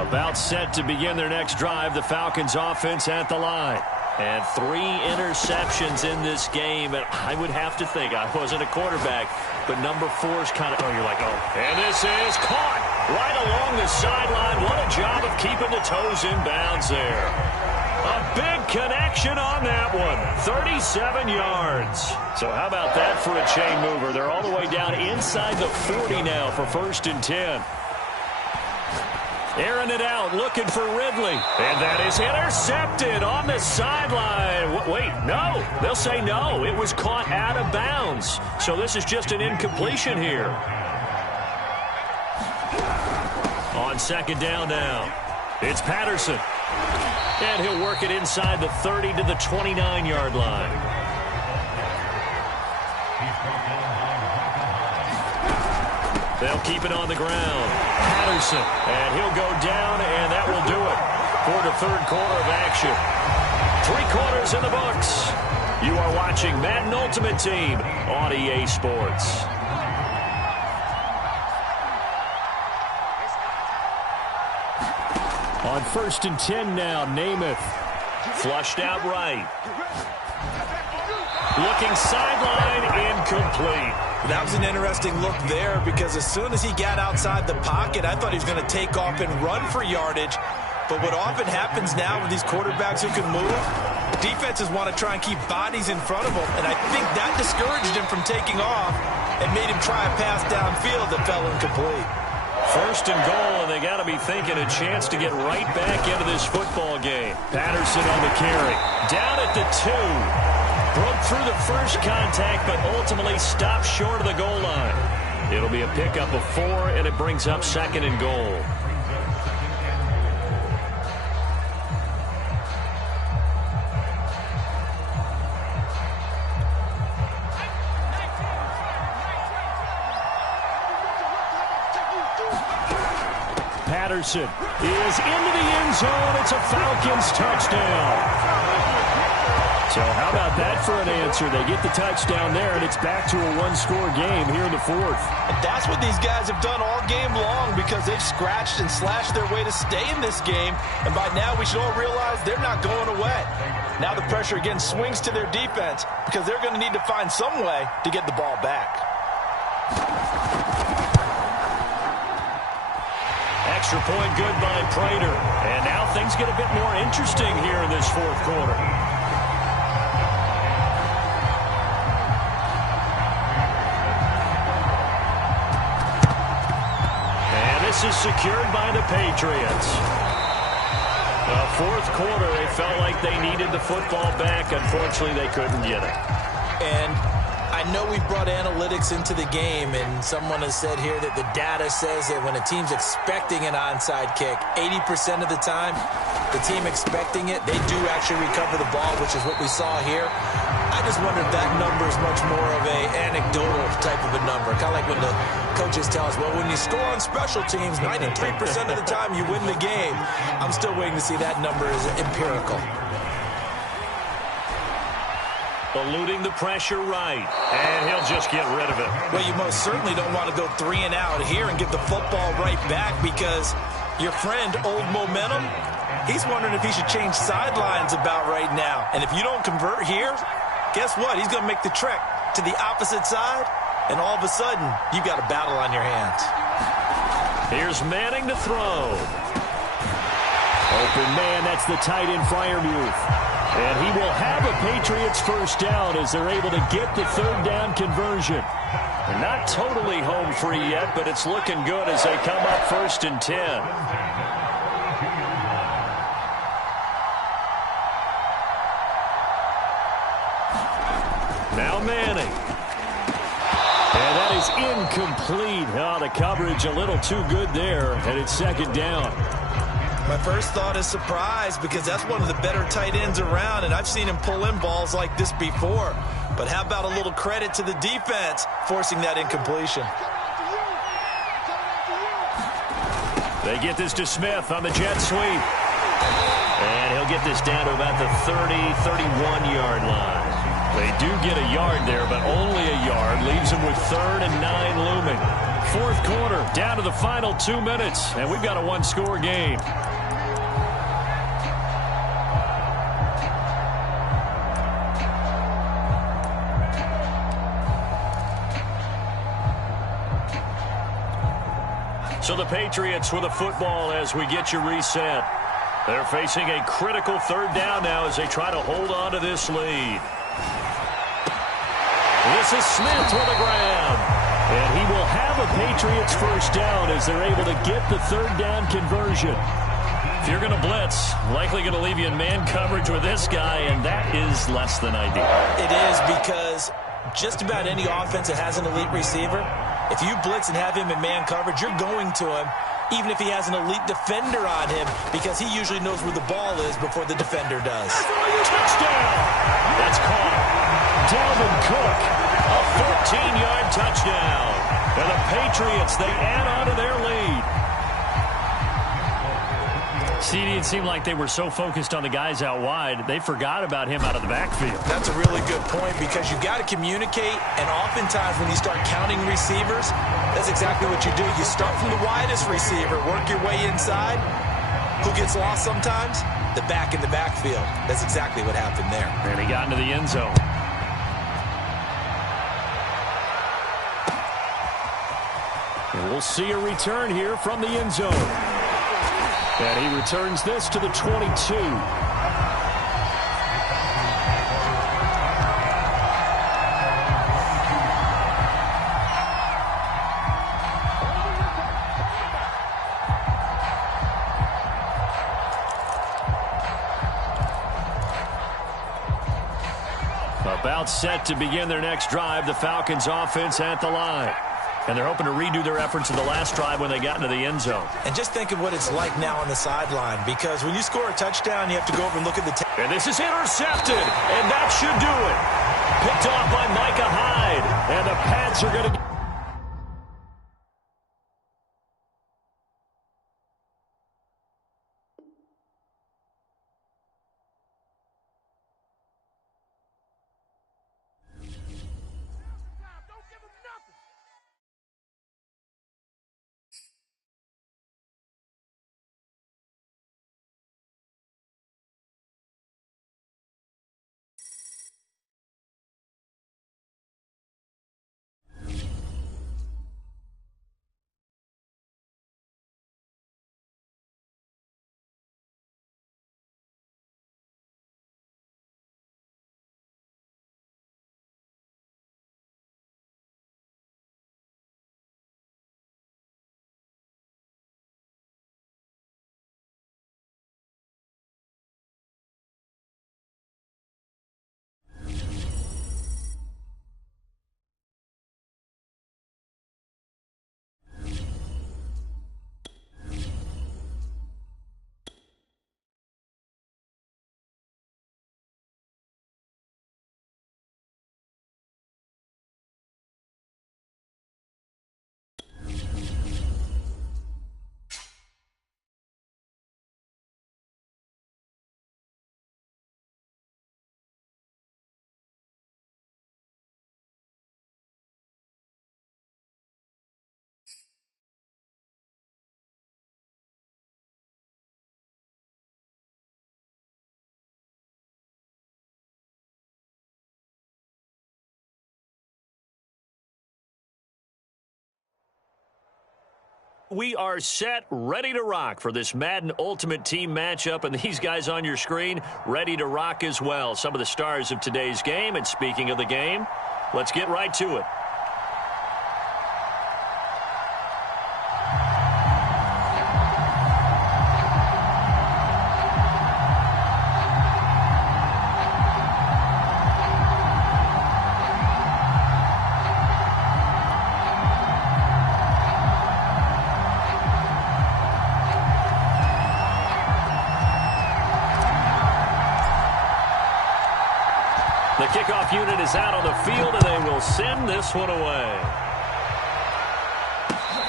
About set to begin their next drive, the Falcons offense at the line. And 3 interceptions in this game, and I would have to think, I wasn't a quarterback, but number 4's kind of, you're like, And this is caught right along the sideline. What a job of keeping the toes in bounds there. A big connection on that one, 37 yards. So how about that for a chain mover? They're all the way down inside the 40 now for 1st and 10. Airing it out, looking for Ridley. And that is intercepted on the sideline. Wait, no. They'll say no. It was caught out of bounds. So this is just an incompletion here. On 2nd down now, it's Patterson. And he'll work it inside the 30 to the 29-yard line. They'll keep it on the ground. Patterson. And he'll go down, and that will do it for the third quarter of action. 3 quarters in the books. You are watching Madden Ultimate Team on EA Sports. On 1st and 10 now, Namath. Flushed out right. Looking sideline, incomplete. That was an interesting look there because as soon as he got outside the pocket, I thought he was going to take off and run for yardage. But what often happens now with these quarterbacks who can move, defenses want to try and keep bodies in front of them. And I think that discouraged him from taking off and made him try a pass downfield that fell incomplete. 1st and goal, and they got to be thinking a chance to get right back into this football game. Patterson on the carry. Down at the 2. Broke through the first contact, but ultimately stopped short of the goal line. It'll be a pickup of 4, and it brings up 2nd and goal. Patterson is into the end zone. It's a Falcons touchdown. So how about that for an answer? They get the touchdown there, and it's back to a one-score game here in the 4th. And that's what these guys have done all game long because they've scratched and slashed their way to stay in this game. And by now, we should all realize they're not going away. Now the pressure again swings to their defense because they're going to need to find some way to get the ball back. Extra point good by Prater. And now things get a bit more interesting here in this 4th quarter. This is secured by the Patriots. The 4th quarter, they felt like they needed the football back. Unfortunately, they couldn't get it. And I know we brought analytics into the game, and someone has said here that the data says that when a team's expecting an onside kick, 80% of the time, the team expecting it, they do actually recover the ball, which is what we saw here. I just wonder if that number is much more of a anecdotal type of a number. Kind of like when the coaches tell us, well, when you score on special teams, 93% of the time you win the game. I'm still waiting to see that number is empirical. Eluding the pressure right, and he'll just get rid of it. Well, you most certainly don't want to go 3 and out here and give the football right back because your friend, Old Momentum, he's wondering if he should change sidelines about right now. And if you don't convert here, guess what? He's going to make the trek to the opposite side, and all of a sudden, you've got a battle on your hands. Here's Manning to throw. Open man, that's the tight end Freiermuth. And he will have a Patriots first down as they're able to get the 3rd down conversion. They're not totally home free yet, but it's looking good as they come up 1st and 10. Now Manning. And that is incomplete. Oh, the coverage a little too good there, and it's 2nd down. My first thought is surprise because that's one of the better tight ends around, and I've seen him pull in balls like this before. But how about a little credit to the defense forcing that incompletion? They get this to Smith on the jet sweep. And he'll get this down to about the 30, 31-yard line. They do get a yard there, but only a yard. Leaves them with 3rd and 9 looming. 4th quarter, down to the final 2 minutes, and we've got a one-score game. So the Patriots with a football as we get you reset. They're facing a critical 3rd down now as they try to hold on to this lead. This is Smith with a grab. And he will have a Patriots first down as they're able to get the 3rd down conversion. If you're going to blitz, likely going to leave you in man coverage with this guy, and that is less than ideal. It is because just about any offense that has an elite receiver, if you blitz and have him in man coverage, you're going to him. even if he has an elite defender on him, because he usually knows where the ball is before the defender does. Touchdown! That's caught. Dalvin Cook, a 14-yard touchdown. And the Patriots, they add on to their lead. CD, it seemed like they were so focused on the guys out wide, they forgot about him out of the backfield. That's a really good point, because you've got to communicate, and oftentimes when you start counting receivers, that's exactly what you do. You start from the widest receiver, work your way inside. Who gets lost sometimes? The back in the backfield. That's exactly what happened there. And he got into the end zone. And we'll see a return here from the end zone. And he returns this to the 22. About set to begin their next drive, the Falcons offense at the line. And they're hoping to redo their efforts of the last drive when they got into the end zone. And just think of what it's like now on the sideline, because when you score a touchdown, you have to go over and look at the tape. And this is intercepted, and that should do it. Picked off by Micah Hyde, and the Pats are going to... We are set, ready to rock for this Madden Ultimate Team matchup, and these guys on your screen ready to rock as well. Some of the stars of today's game, and speaking of the game, let's get right to it. The kickoff unit is out on the field, and they will send this one away.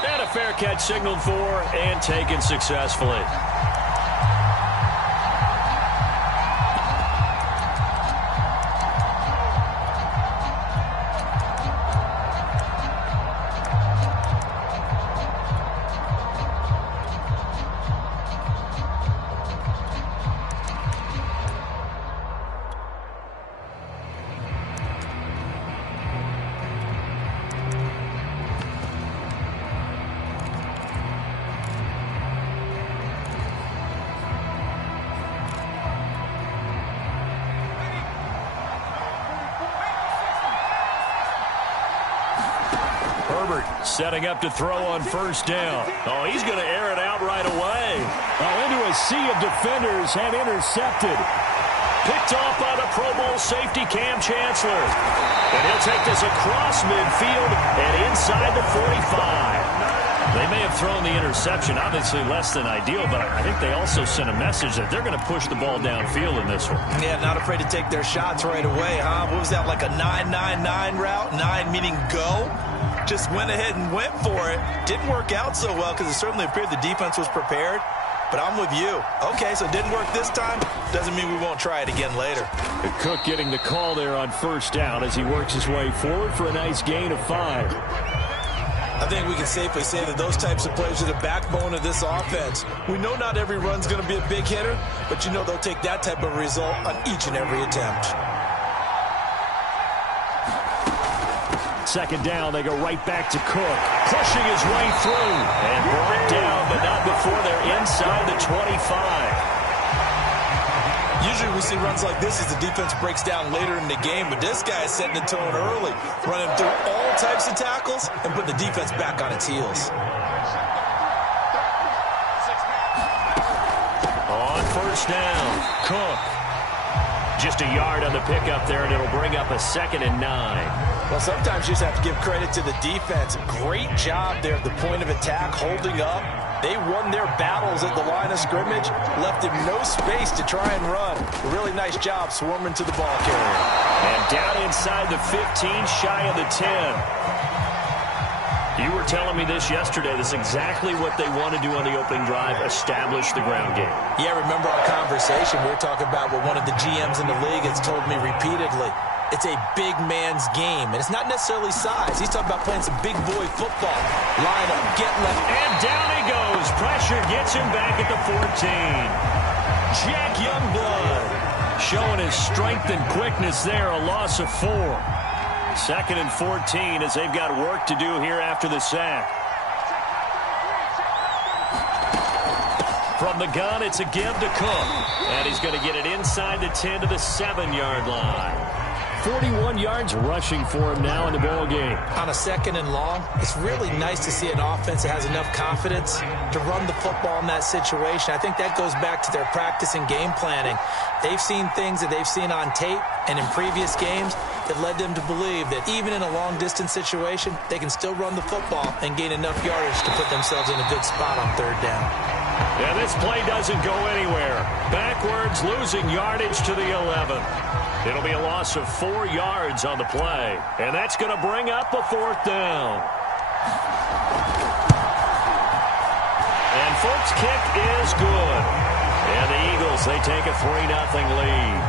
And a fair catch signaled for and taken successfully. Setting up to throw on first down. Oh, he's going to air it out right away. Oh, into a sea of defenders and intercepted. Picked off by the Pro Bowl safety Cam Chancellor. And he'll take this across midfield and inside the 45. They may have thrown the interception, obviously less than ideal, but I think they also sent a message that they're going to push the ball downfield in this one. Yeah, not afraid to take their shots right away, huh? What was that, like a 9-9-9 route? 9 meaning go? Just went ahead and went for it. Didn't work out so well because it certainly appeared the defense was prepared. But I'm with you. Okay, so it didn't work this time. Doesn't mean we won't try it again later. Cook getting the call there on first down as he works his way forward for a nice gain of 5. I think we can safely say that those types of plays are the backbone of this offense. We know not every run's going to be a big hitter, but you know they'll take that type of result on each and every attempt. Second down, they go right back to Cook, pushing his way through, and brought down, but not before they're inside the 25. Usually we see runs like this as the defense breaks down later in the game, but this guy is setting the tone early, running through all types of tackles and putting the defense back on its heels. On first down, Cook. Just a yard on the pickup there, and it'll bring up a 2nd and 9. Well, sometimes you just have to give credit to the defense. Great job there at the point of attack, holding up. They won their battles at the line of scrimmage, left him no space to try and run. A really nice job swarming to the ball carrier. And down inside the 15, shy of the 10. You were telling me this yesterday. This is exactly what they want to do on the opening drive, establish the ground game. Yeah, remember our conversation. We were talking about what one of the GMs in the league has told me repeatedly. It's a big man's game, and it's not necessarily size. He's talking about playing some big boy football. Line up, get left. And down he goes. Pressure gets him back at the 14. Jack Youngblood showing his strength and quickness there, a loss of 4. 2nd and 14 as they've got work to do here after the sack. From the gun, it's a give to Cook. And he's going to get it inside the 10 to the 7-yard line. 41 yards rushing for him now in the ball game. On a 2nd and long, it's really nice to see an offense that has enough confidence to run the football in that situation. I think that goes back to their practice and game planning. They've seen things that they've seen on tape and in previous games that led them to believe that even in a long-distance situation, they can still run the football and gain enough yardage to put themselves in a good spot on 3rd down. Yeah, this play doesn't go anywhere. Backwards, losing yardage to the 11. It'll be a loss of 4 yards on the play, and that's going to bring up a 4th down. And folks, kick is good. And the Eagles, they take a 3-0 lead.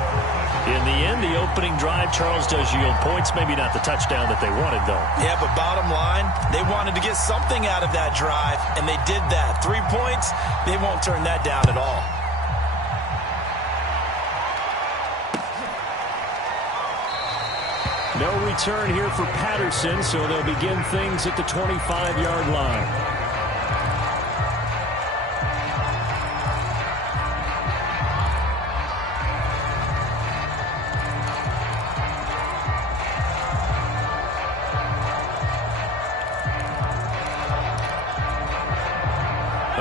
In the end, the opening drive, Charles, does yield points. Maybe not the touchdown that they wanted, though. Yeah, but bottom line, they wanted to get something out of that drive, and they did that. 3 points, they won't turn that down at all. No return here for Patterson, so they'll begin things at the 25-yard line.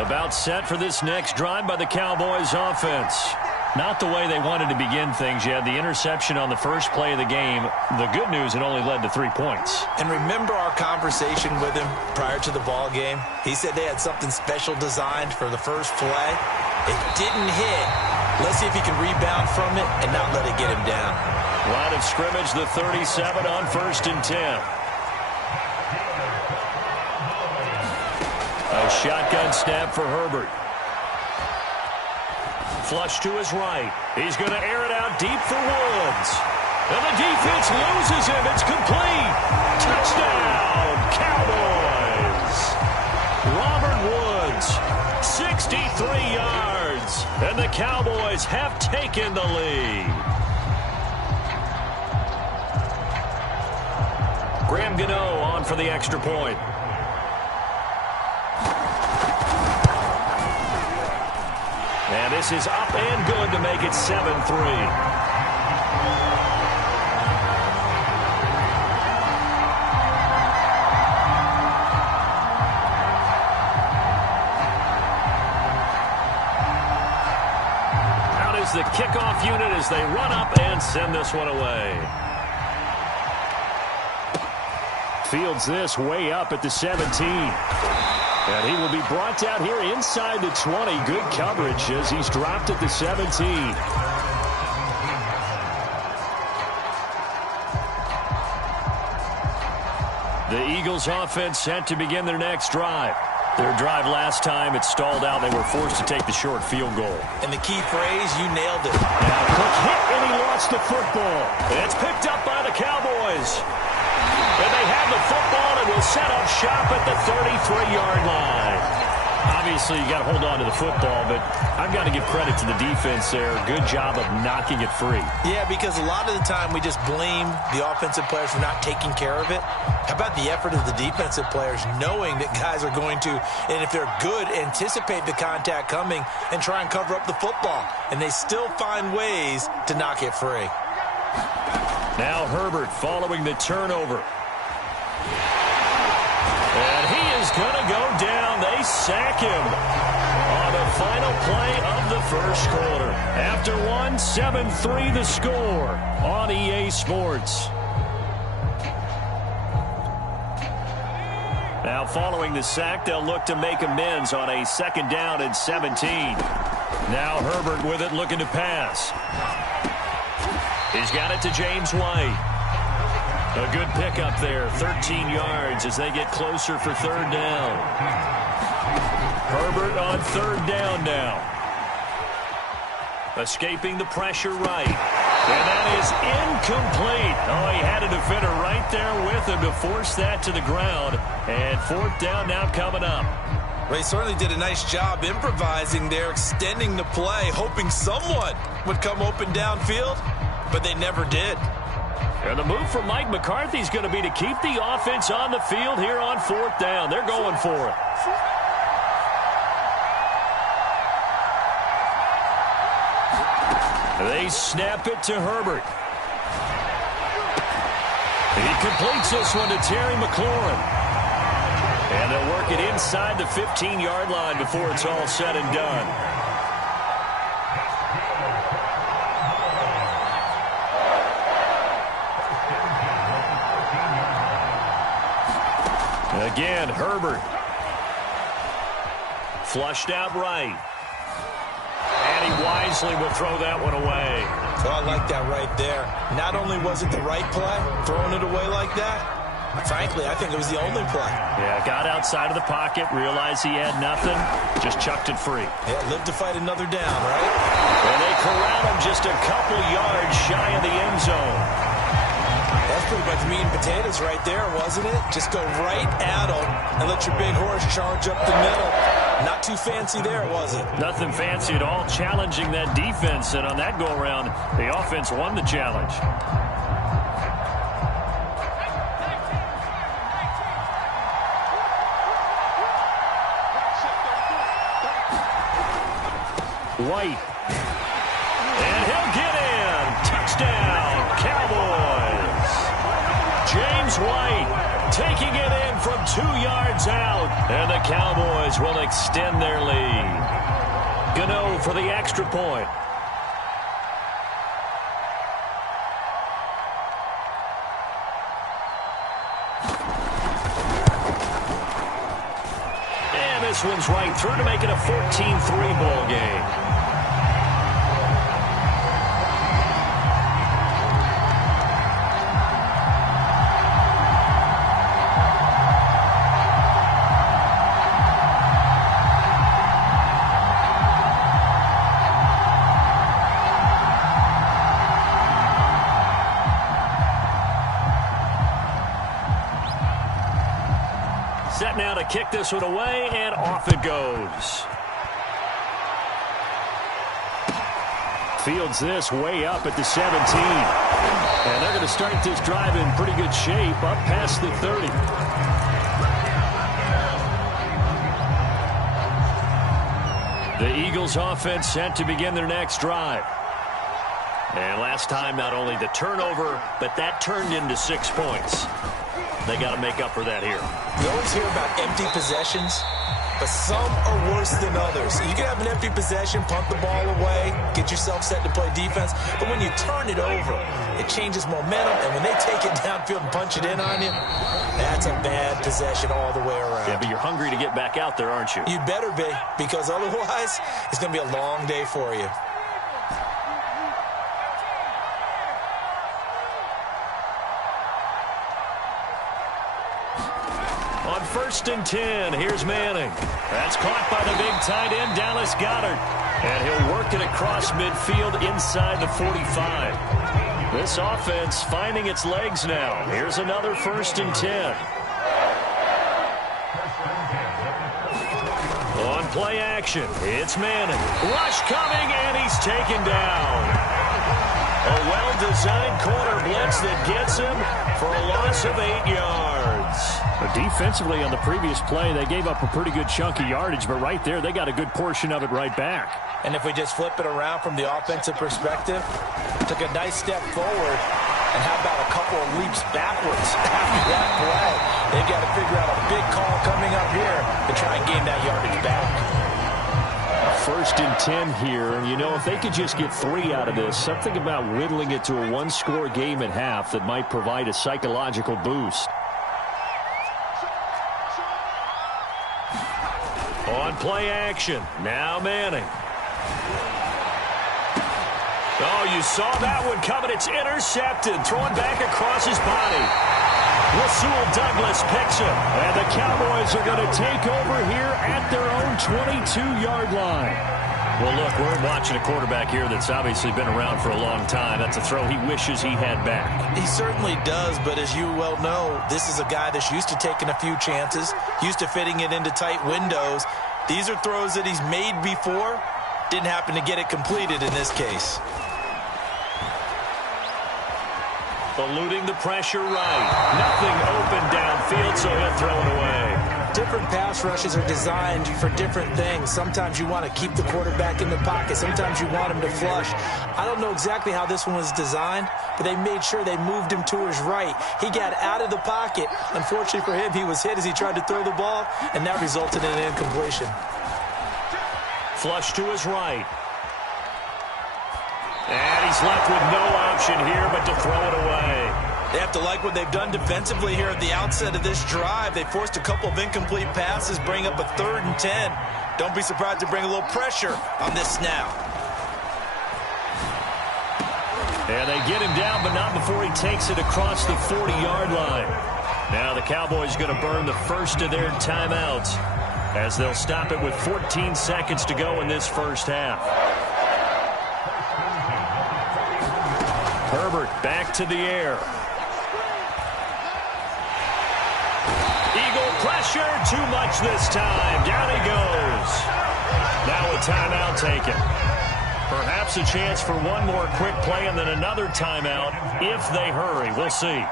About set for this next drive by the Cowboys offense. Not the way they wanted to begin things. You had the interception on the first play of the game. The good news, it only led to 3 points. And remember our conversation with him prior to the ball game? He said they had something special designed for the first play. It didn't hit. Let's see if he can rebound from it and not let it get him down. Line of scrimmage, the 37 on 1st and 10. A shotgun snap for Herbert. Flush to his right. He's going to air it out deep for Woods. And the defense loses him. It's complete. Touchdown, Cowboys. Robert Woods, 63 yards. And the Cowboys have taken the lead. Graham Gano on for the extra point. And this is up and good to make it 7-3. Out is the kickoff unit as they run up and send this one away. Fields this way up at the 17. And he will be brought down here inside the 20. Good coverage as he's dropped at the 17. The Eagles offense set to begin their next drive. Their drive last time, it stalled out. They were forced to take the short field goal. And the key phrase, you nailed it. Now, quick hit, and he lost the football. And it's picked up by the Cowboys. And they have the football and will set up shop at the 33-yard line. Obviously, you got to hold on to the football, but I've got to give credit to the defense there. Good job of knocking it free. Yeah, because a lot of the time we just blame the offensive players for not taking care of it. How about the effort of the defensive players knowing that guys are going to, and if they're good, anticipate the contact coming and try and cover up the football. And they still find ways to knock it free. Now Herbert following the turnover. And he is going to go down. They sack him on the final play of the first quarter. After one, 7-3 the score on EA Sports. Now following the sack, they'll look to make amends on a second down and 17. Now Herbert with it, looking to pass. He's got it to James White. A good pickup there, 13 yards as they get closer for third down. Herbert on third down now. Escaping the pressure right. And that is incomplete. Oh, he had a defender right there with him to force that to the ground. And fourth down now coming up. They certainly did a nice job improvising there, extending the play, hoping someone would come open downfield, but they never did. And the move from Mike McCarthy is going to be to keep the offense on the field here on fourth down. They're going for it. They snap it to Herbert. He completes this one to Terry McLaurin. And they'll work it inside the 15-yard line before it's all said and done. Again, Herbert. Flushed out right. And he wisely will throw that one away. Oh, I like that right there. Not only was it the right play, throwing it away like that, frankly, I think it was the only play. Yeah, got outside of the pocket, realized he had nothing, just chucked it free. Yeah, lived to fight another down, right? And they corral him just a couple yards shy of the end zone. That's pretty much meat and potatoes right there, wasn't it? Just go right at them and let your big horse charge up the middle. Not too fancy there, was it? Nothing fancy at all, challenging that defense. And on that go-around, the offense won the challenge. White. And he'll get in. Touchdown, Cowboys. James White taking it in from 2 yards out. And the Cowboys will extend their lead. Gano for the extra point. And this one's right through to make it a 14-3 ball game. Set now to kick this one away, and off it goes. Fields this way up at the 17. And they're going to start this drive in pretty good shape, up past the 30. The Eagles offense set to begin their next drive. And last time, not only the turnover, but that turned into 6 points. They got to make up for that here. You always hear about empty possessions. but some are worse than others. You can have an empty possession, punt the ball away, get yourself set to play defense, but when you turn it over, it changes momentum, and when they take it downfield and punch it in on you, that's a bad possession all the way around. Yeah, but you're hungry to get back out there, aren't you? You better be, because otherwise, it's going to be a long day for you. On 1st and 10, here's Manning. That's caught by the big tight end, Dallas Goedert. And he'll work it across midfield inside the 45. This offense finding its legs now. Here's another 1st and 10. On play action, it's Manning. Rush coming, and he's taken down. A well-designed corner blitz that gets him for a loss of 8 yards. But defensively on the previous play, they gave up a pretty good chunk of yardage, but right there, they got a good portion of it right back. And if we just flip it around from the offensive perspective, took a nice step forward, and how about a couple of leaps backwards after that play? They've got to figure out a big call coming up here to try and gain that yardage back. 1st and 10 here, and you know, if they could just get 3 out of this, something about whittling it to a one-score game at half that might provide a psychological boost. On play action, now Manning. Oh, you saw that one coming. It's intercepted. Thrown back across his body. Rasul Douglas picks him. And the Cowboys are going to take over here at their own 22-yard line. Well, look, we're watching a quarterback here that's obviously been around for a long time. That's a throw he wishes he had back. He certainly does, but as you well know, this is a guy that's used to taking a few chances, used to fitting it into tight windows. These are throws that he's made before. Didn't happen to get it completed in this case. Eluding the pressure right. Nothing open downfield, so he'll throw it away. Different pass rushes are designed for different things. Sometimes you want to keep the quarterback in the pocket. Sometimes you want him to flush. I don't know exactly how this one was designed, but they made sure they moved him to his right. He got out of the pocket. Unfortunately for him, he was hit as he tried to throw the ball, and that resulted in an incompletion. Flush to his right. And he's left with no option here but to throw it away. They have to like what they've done defensively here at the outset of this drive. They forced a couple of incomplete passes, bring up a 3rd and 10. Don't be surprised to bring a little pressure on this snap. And they get him down, but not before he takes it across the 40-yard line. Now the Cowboys going to burn the first of their timeouts as they'll stop it with 14 seconds to go in this first half. Herbert back to the air. Eagle pressure, too much this time. Down he goes. Now a timeout taken. Perhaps a chance for one more quick play and then another timeout if they hurry. We'll see.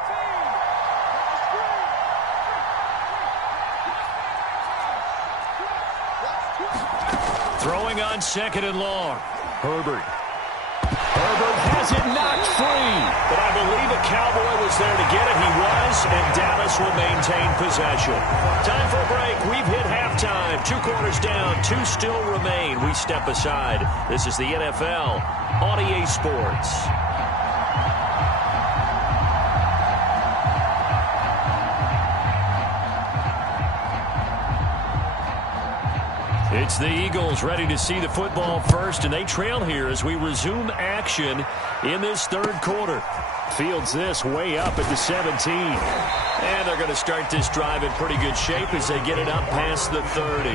Throwing on 2nd and long. Herbert has it knocked free. But I believe a Cowboy was there to get it. He was, and Dallas will maintain possession. Time for a break. We've hit halftime. 2 quarters down, 2 still remain. We step aside. This is the NFL on EA Sports. It's the Eagles ready to see the football first, and they trail here as we resume action in this 3rd quarter. Fields this way up at the 17. And they're going to start this drive in pretty good shape as they get it up past the 30.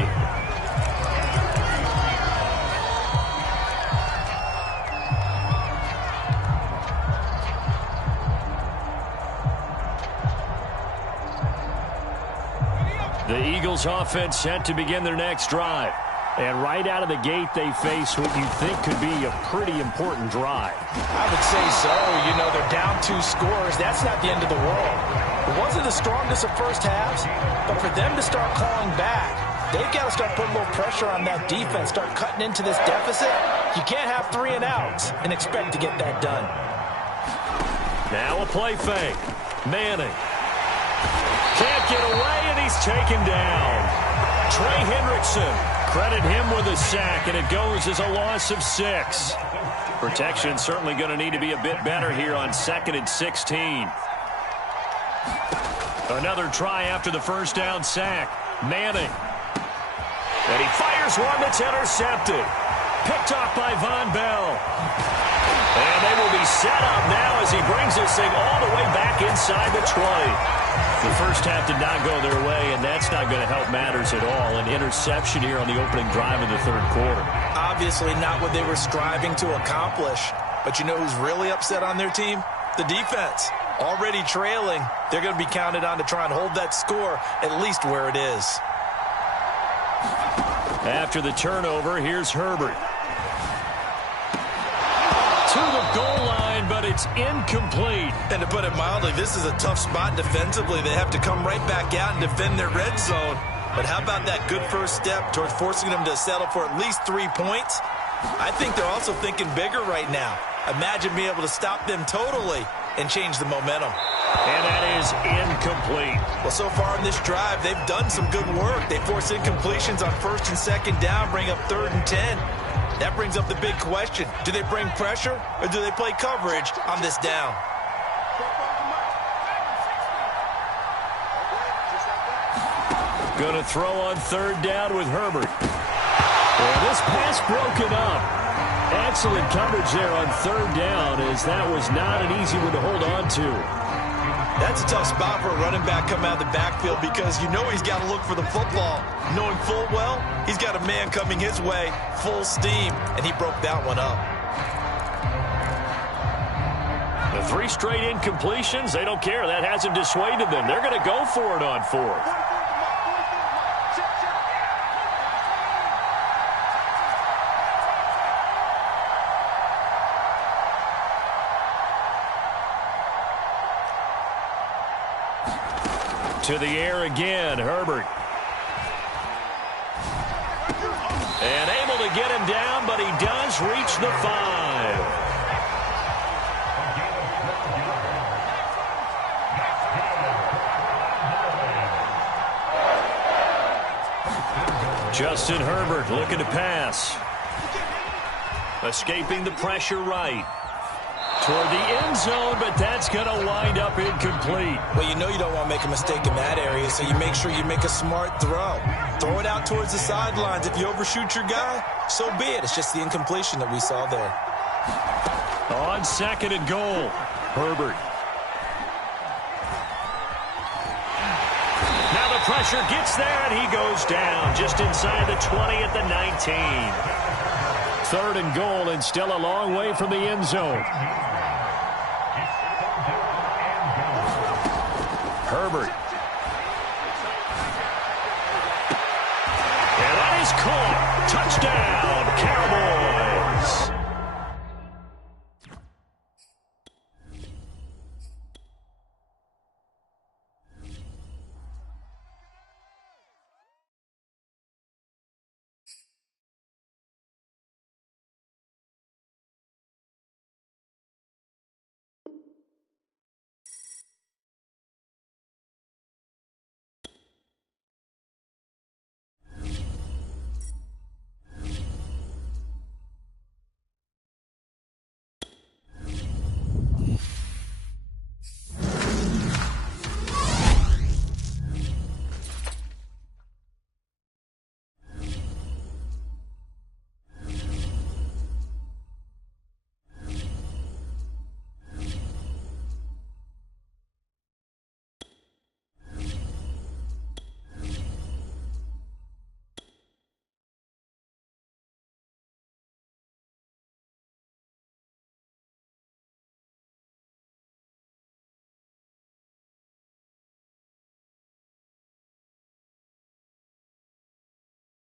The Eagles offense set to begin their next drive. And right out of the gate, they face what you think could be a pretty important drive. I would say so. You know, they're down 2 scores. That's not the end of the world. It wasn't the strongest of first halves, but for them to start calling back, they've got to start putting a little pressure on that defense, start cutting into this deficit. You can't have 3 and outs and expect to get that done. Now a play fake. Manning can't get away, and he's taken down. Trey Hendrickson. Credit him with a sack, and it goes as a loss of 6. Protection certainly going to need to be a bit better here on 2nd and 16. Another try after the first down sack. Manning. And he fires one that's intercepted. Picked off by Von Bell. And they will be set up now as he brings this thing all the way back inside the 20. The first half did not go their way, and that's not going to help matters at all. An interception here on the opening drive of the third quarter. Obviously not what they were striving to accomplish. But you know who's really upset on their team? The defense. Already trailing, they're going to be counted on to try and hold that score at least where it is. After the turnover, here's Herbert. To the goal line, but it's incomplete. And to put it mildly, this is a tough spot defensively. They have to come right back out and defend their red zone. But how about that good first step towards forcing them to settle for at least 3 points? I think they're also thinking bigger right now. Imagine being able to stop them totally and change the momentum. And that is incomplete. Well, so far in this drive, they've done some good work. They force incompletions on 1st and 2nd down, bring up 3rd and 10. That brings up the big question. Do they bring pressure or do they play coverage on this down? Going to throw on 3rd down with Herbert. Well, this pass broken up. Excellent coverage there on 3rd down, as that was not an easy one to hold on to. That's a tough spot for a running back coming out of the backfield because you know he's got to look for the football. Knowing full well, he's got a man coming his way, full steam, and he broke that one up. The 3 straight incompletions, they don't care. That hasn't dissuaded them. They're going to go for it on 4th. To the air again, Herbert. And able to get him down, but he does reach the 5. Justin Herbert looking to pass. Escaping the pressure right. Toward the end zone, but that's going to wind up incomplete. Well, you know you don't want to make a mistake in that area, so you make sure you make a smart throw. Throw it out towards the sidelines. If you overshoot your guy, so be it. It's just the incompletion that we saw there. On 2nd and goal, Herbert. Now the pressure gets there, and he goes down just inside the 20 at the 19. 3rd and goal, and still a long way from the end zone. Herbert. And that is caught.